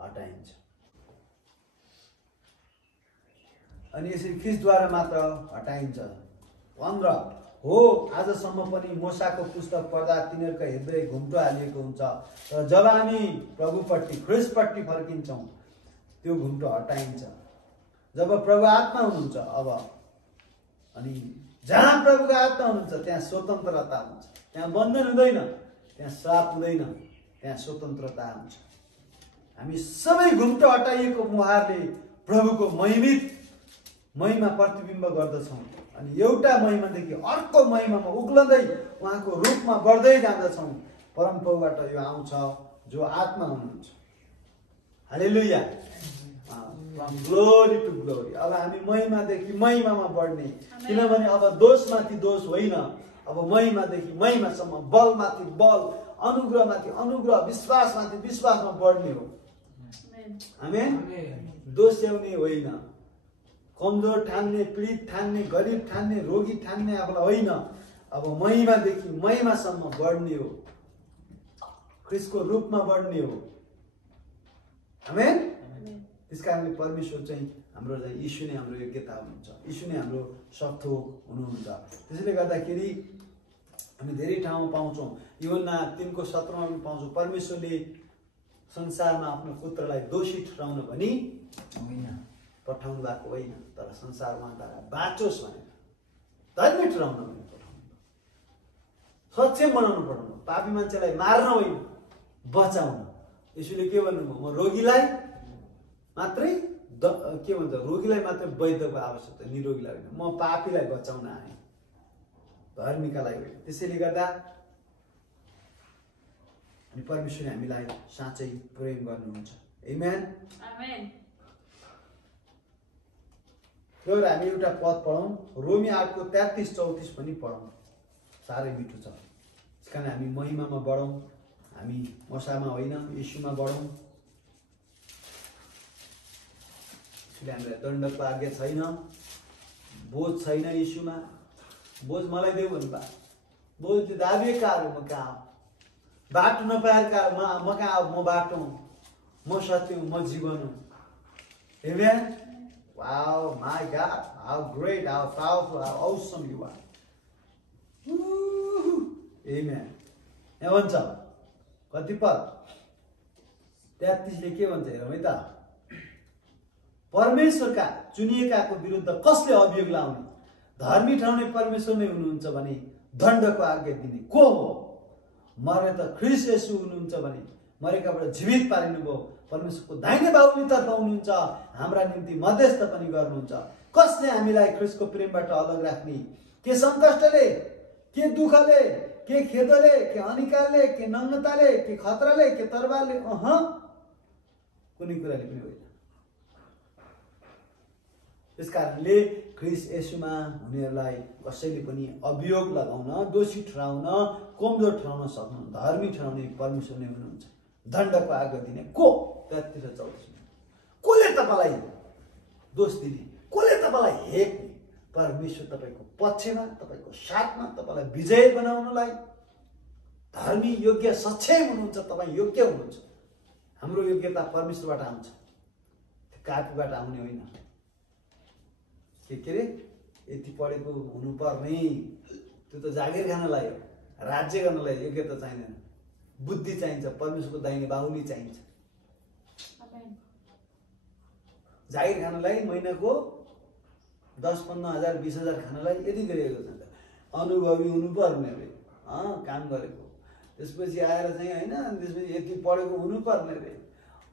हटाइन्छ। अनि यसरी ख्रीष्टद्वारा मात्र हटाइन्छ। 15 हो आजसम्म पनि मूसाको पुस्तक पढ्दा तिनीहरूका हृदय घुम्टो हालिएको हुन्छ, तर जब हामी प्रभुपट्टि ख्रीष्टपट्टि फर्किन्छौँ त्यो घुम्टो हटाइन्छ। जब प्रभु आत्मा हुनुहुन्छ अब, अनि जहाँ प्रभुको आत्मा हुनुहुन्छ त्यहाँ स्वतन्त्रता हुन्छ, त्यहाँ बन्धन हुँदैन, त्यहाँ श्राप हुँदैन, त्यहाँ स्वतन्त्रता हुन्छ। हामी सबै घुम्टो हटाइएको मुहारले प्रभुको महिमा प्रतिबिम्ब गर्दछौँ अनि एउटा महिमादेखि अर्को महिमामा उक्लँदै उहाँको रूपमा बढ्दै जाँदछौँ। परमप्रभुबाट यो आउँछ जो आत्मा हुनुहुन्छ। हालेलुया। Glory to glory. अब हामी महिमादेखि महिमामा बढ्ने, किनभने अब दोषमाथि दोष होइन, अब महिमादेखि महिमासम्म, बलमाथि बल, अनुग्रहमाथि अनुग्रह, विश्वासमाथि विश्वासमा बढ्ने हो। आमेन। दोस्याउने होइन, कमजोर ठान्ने, पीडित ठान्ने, गरिब ठान्ने, रोगी ठान्ने आफूलाई होइन, अब महिमादेखि महिमासम्म बढ्ने हो, ख्रिस्टको रूपमा बढ्ने हो। आमेन। त्यस कारणले परमेश्वर चाहिँ हाम्रो चाहिँ यीशु नै हाम्रो योग्यता हुनुहुन्छ, यीशु नै हाम्रो सबथोक हुनुहुन्छ। त्यसैले गर्दाखेरि हामी धेरै ठाउँमा पाउँछौँ, यूहन्ना 3:17 पनि पाउँछौँ, परमेश्वरले संसारमा आफ्नो पुत्रलाई दोषी ठहराउन भनी पठाउनु भएको होइन, तर संसारमा बाँचोस् भनेर, धर्मी ठहराउन भनी पठाउनु, सक्षम बनाउनु पठाउनु, पापी मान्छेलाई मार्न होइन, बचाउन। यसैले के भन्नुभयो, म रोगीलाई मात्रै के भन्छ, रोगीलाई मात्रै वैद्यको आवश्यकता, निरोगीलाई होइन, म पापीलाई बचाउन आएँ, धर्मीकालाई होइन। त्यसैले गर्दा अनि परमेश्वरले हामीलाई साँच्चै प्रेम गर्नुहुन्छ। आमेन। आमेन। र हामी एउटा पद पढौँ, रोमी 8:33-34 पनि पढौँ, साह्रै मिठो छ। त्यसकारण हामी महिमामा बढौँ, हामी मसामा होइन, यीशुमा बढौँ। यसले हामीलाई दण्डको आज्ञा छैन, बोझ छैन यीशुमा। बोझ मलाई देऊ भन्नुभयो, बोझ दाबिएकाहरू म कहाँ, बाटो नपाएका म कहाँ, म बाटो, म सत्य हुँ, म जीवन हुँ। आमेन। Wow, my God, how great, how powerful, how awesome you are. Amen. यहाँ भन्छ कति पद 33ले के भन्छ हेरौँ है त, परमेश्वरका चुनिएकाको विरुद्ध कसले अभियोग लाउने, धर्मी ठहराउने परमेश्वर नै हुनुहुन्छ भने दण्डको आज्ञा दिने को हो? मर्ने त ख्रिस्ट येशू हुनुहुन्छ भने मरेकाबाट जीवित पारिनुभयो, परमेश्वरको दाहिने बाहुलीतर्फ हुनुहुन्छ, हाम्रा निम्ति मध्यस्थ पनि गर्नुहुन्छ। कसले हामीलाई ख्रिस्टको प्रेमबाट अलग राख्ने? के सङ्कष्टले, के दुःखले, के खेदले, के अनिकालले, के नग्नताले, के खतराले, के तरवारले? कुनै कुराले पनि होइन। त्यस कारणले ख्रिस्ट येशूमा हुनेहरूलाई कसैले पनि अभियोग लगाउन, दोषी ठहराउन, कमजोर ठहराउन सक्नु, धर्मी ठहराउने परमेश्वर नै हुनुहुन्छ। दण्डको आज्ञा दिने को? 33-34। कसले तपाईँलाई दोष दिने, कसले तपाईँलाई हेप्ने? परमेश्वर तपाईँको पक्षमा, तपाईँको साथमा, तपाईँलाई विजय बनाउनलाई धर्मी, योग्य, सक्षम हुनुहुन्छ। तपाईँ योग्य हुनुहुन्छ। हाम्रो योग्यता परमेश्वरबाट आउँछ, कापीबाट आउने होइन। के अरे यति पढेको हुनुपर्ने, त्यो त जागिर खानलाई हो, राज्य गर्नलाई योग्यता चाहिँदैन, बुद्धि चाहिन्छ, परमेश्वरको दाहिने बाहुली चाहिन्छ। जागिर खानलाई महिनाको 10-15 हजार 20 हजार खानलाई यति गरेको छ, अनुभवी हुनुपर्ने रे, काम गरेको, त्यसपछि आएर चाहिँ होइन, त्यसपछि यति पढेको हुनुपर्ने रे,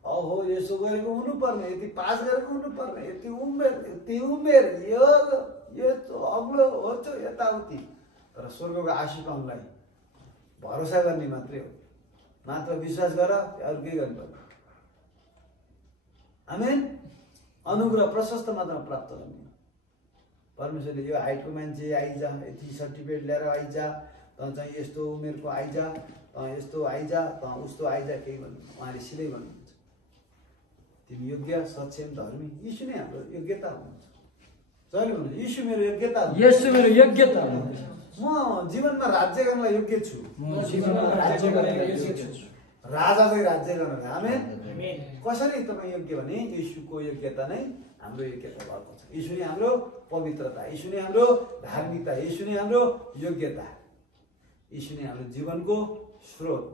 अहो यसो गरेको हुनुपर्ने, यति पास गरेको हुनुपर्ने, यति उमेर यो अग्लो होचो यताउति। तर स्वर्गको आशिष पाउनलाई भरोसा गर्ने मात्रै हो, मात्र विश्वास गर, अरू केही गर्नु पर्दैन। आमेन। अनुग्रह प्रशस्त मात्रामा प्राप्त गर्ने। परमेश्वरले यो हाइटको मान्छे आइजा, यति सर्टिफिकेट लिएर आइजा, त चाहिँ यस्तो उमेरको आइजा, यस्तो आइजा, त उस्तो आइजा, केही भन्नु उहाँले सिधै भन्नुहुन्छ, तिमी योग्य, सक्षम, धर्मी। यीशु नै हाम्रो योग्यता हुनुहुन्छ। जहिले भन्नु, यीशु मेरो योग्यता हो, यीशु मेरो योग्यता हो। म जीवनमा राज्य गर्नलाई योग्य छु, राजा चाहिँ राज्य गर्न। आमेन। कसरी तपाईँ योग्य भने यीशुको योग्यता नै हाम्रो योग्यता भएको छ। यीशु नै हाम्रो पवित्रता, यीशु नै हाम्रो धार्मिकता, यीशु नै हाम्रो योग्यता, यीशु नै हाम्रो जीवनको स्रोत,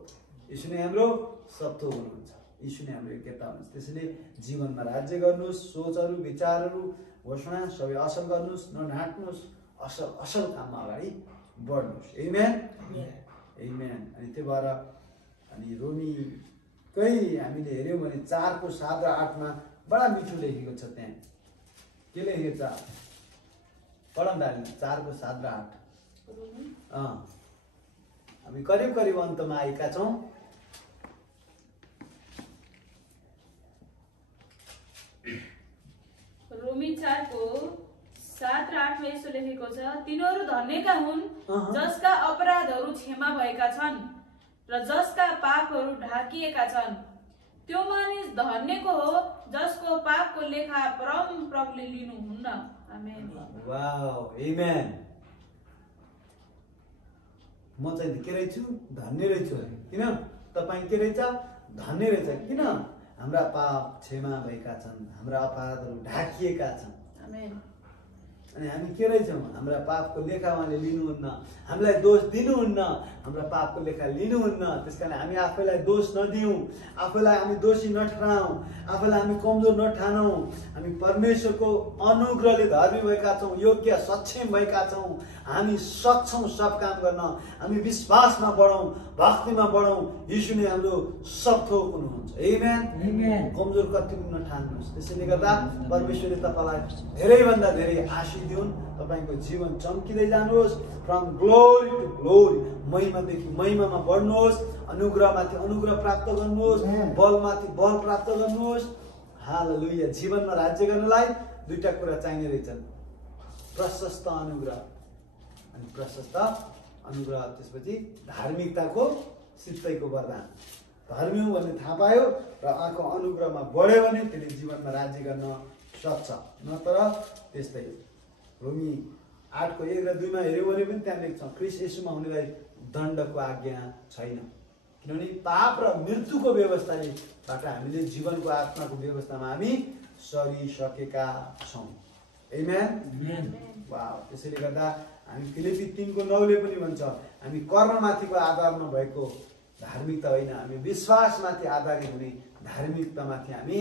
यीशु नै हाम्रो सबथोक हुनुहुन्छ, यीशु नै हाम्रो योग्यता हुनुहुन्छ। त्यसैले जीवनमा राज्य गर्नुहोस्, सोचहरू, विचारहरू, घोषणा सबै असल गर्नुहोस्, नढाँट्नुहोस्, असल काममा अगाडि बढ्नुहोस्। आमेन। आमेन। अनि त्यो भएर अनि रोमीकै हामीले हेऱ्यौँ भने 4:7 र 8मा बडा मिठो लेखेको छ। त्यहाँ के लेखेको छ पढौँ त हामी, 4:7 र 8। हामी करिब करिब अन्तमा आएका छौँ। 7 र 8 मा यसो लेखेको छ, तिनीहरू धन्यका हुन् जसका अपराधहरू क्षमा भएका छन् र जसका पापहरू ढाकिएका छन्। त्यो मानिस धन्यको हो जसको पापको लेखा परम प्रभुले लिनुहुन्न। आमेन। वाउ, आमेन। म चाहिँ के रहेछु? धन्य रहेछु। किन? तपाईँ के रहेछ? धन्य रहेछ। किन? हाम्रा पाप क्षमा भएका छन्, हाम्रा अपराधहरू ढाकिएका छन्। आमेन। अनि हामी के रहेछौँ? हाम्रा पापको लेखा उहाँले लिनुहुन्न, हामीलाई दोष दिनुहुन्न, हाम्रा पापको लेखा लिनुहुन्न। त्यस कारण हामी आफैलाई दोष नदिउँ, आफैलाई हामी दोषी नठहराउँ, आफैलाई हामी कमजोर नठानौँ। हामी परमेश्वरको अनुग्रहले धर्मी भएका छौँ, योग्य सक्षम भएका छौँ। हामी सक्छौँ सब काम गर्न। हामी विश्वासमा बढौँ, भक्तिमा बढौँ। यीशु नै हाम्रो सब थोक हुनुहुन्छ। आमेन। कमजोर कति नठान्नुहोस्। त्यसैले गर्दा परमेश्वरले तपाईँलाई धेरैभन्दा धेरै आशीष दिउन्। तपाईँको जीवन चम्किँदै जानुहोस्। फ्रम ग्लोरी टु ग्लोरी, महिमादेखि महिमामा बढ्नुहोस्। अनुग्रहमाथि अनुग्रह प्राप्त गर्नुहोस्, बलमाथि बल प्राप्त गर्नुहोस्। हालेलुया। जीवनमा राज्य गर्नलाई दुईटा कुरा चाहिने रहेछन्, प्रशस्त अनुग्रह अनि प्रशस्त अनुग्रह, त्यसपछि धार्मिकताको सित्तैको वरदान। धर्मी हौँ भन्ने थाहा पायो र आँखो अनुग्रहमा बढ्यो भने त्यसले जीवनमा राज्य गर्न सक्छ। नत्र त्यस्तै रोमी 8 को 1 र 2 मा हेऱ्यौँ भने पनि त्यहाँ लेख्छ, ख्रीष्ट येशूमा हुनेलाई दण्डको आज्ञा छैन, किनभने पाप र मृत्युको व्यवस्थाबाट हामीले जीवनको आत्माको व्यवस्थामा हामी सरिसकेका छौँ। आमेन। वाउ। त्यसैले गर्दा हामी फिलिपी 3 को 9 ले पनि भन्छ, हामी कर्ममाथिको आधारमा भएको धार्मिकता होइन, हामी विश्वासमाथि आधारित हुने धार्मिकतामाथि हामी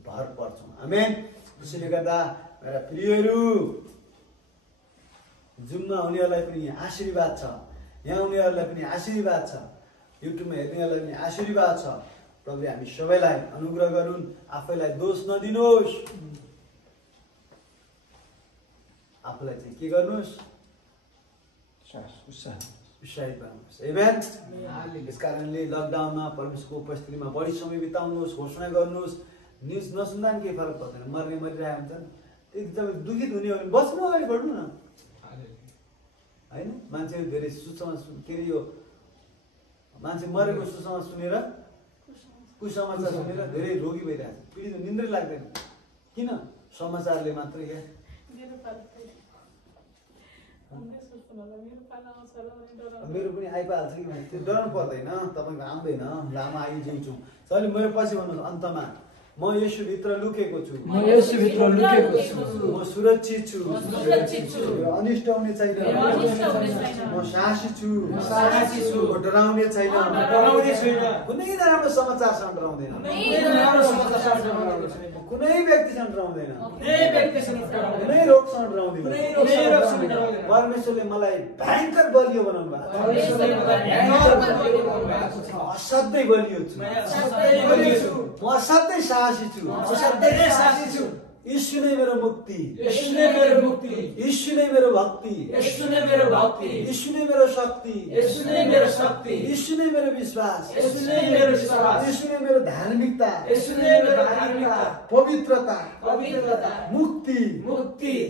भर पर्छौँ। आमेन। त्यसैले गर्दा मेरा प्रियहरू, जुममा हुनेहरूलाई पनि आशीर्वाद छ, यहाँ हुनेहरूलाई पनि आशीर्वाद छ, युट्युबमा हेर्नेहरूलाई पनि आशीर्वाद छ। प्रभुले हामी सबैलाई अनुग्रह गरून्। आफैलाई दोष नदिनुहोस्, आफूलाई चाहिँ के गर्नुहोस्? उत्साहित गर्नुहोस्। आमेन। यस कारणले लकडाउनमा परमेश्वरको उपस्थितिमा बढी समय बिताउनुहोस्, घोषणा गर्नुहोस्। न्युज नसुन्दा पनि केही फरक पर्दैन, मर्ने मरिरहेको हुन्छन्। एकदम दुखित हुने हो भने बस्नु, अगाडि बढ्नु न, होइन? मान्छेहरू धेरै सुसमाचार, के अरे यो मान्छे मरेको सुसमाचार सुनेर, कुसमाचार सुनेर धेरै रोगी भइरहेको छ, पीडित, निन्द्रै लाग्दैन। किन? समाचारले मात्रै क्या। मेरो पनि आइपाल्छ कि त्यो डराउनु पर्दैन, तपाईँको आउँदैन, लामो आइजिउँछु। अहिले मेरो पछि भन्नुहोस्, अन्तमा म येशूभित्र लुकेको छु, म सुरक्षित छु, अनिष्ट हुने छैन, म साहसी छु, डराउने छैन, कुनै नराम्रो समाचारसँग डराउँदैन, कुनै व्यक्तिसँग डराउँदैन, कुनै रोगसँग डराउँदैन। परमेश्वरले मलाई भयङ्कर बलियो बनाउनु भएको छ, असाध्यै बलियो छु, म असाध्यै साहसी छु। यीशु नै मेरो मुक्ति, यीशु नै मेरो भक्ति, यीशु नै मेरो शक्ति, यीशु नै मेरो विश्वास, यीशु नै मेरो धार्मिकता, पवित्रता, मुक्ति,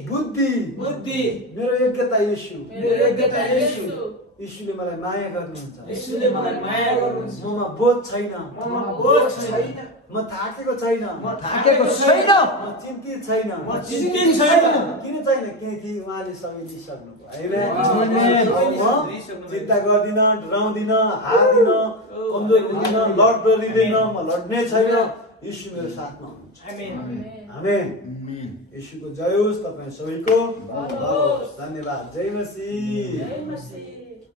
बुद्धि, मेरो योग्यता यीशु। यीशुले मलाई माया गर्नुहुन्छ, ममा बोध छैन, म थाकेको छैन, म चिन्तित छैन। किन छैन? किनकि उहाँले सबै लिइसक्नुभयो। चिन्ता गर्दिन, डराउँदिन, हार्दिन, कमजोर हुँदिन, डरिँदैन, म लड्ने छैन। यीशु मेरो साथमा हुनुहुन्छ। आमेन। यीशुको जय होस्, तपाईँ सबैको धन्यवाद। जय मसीह।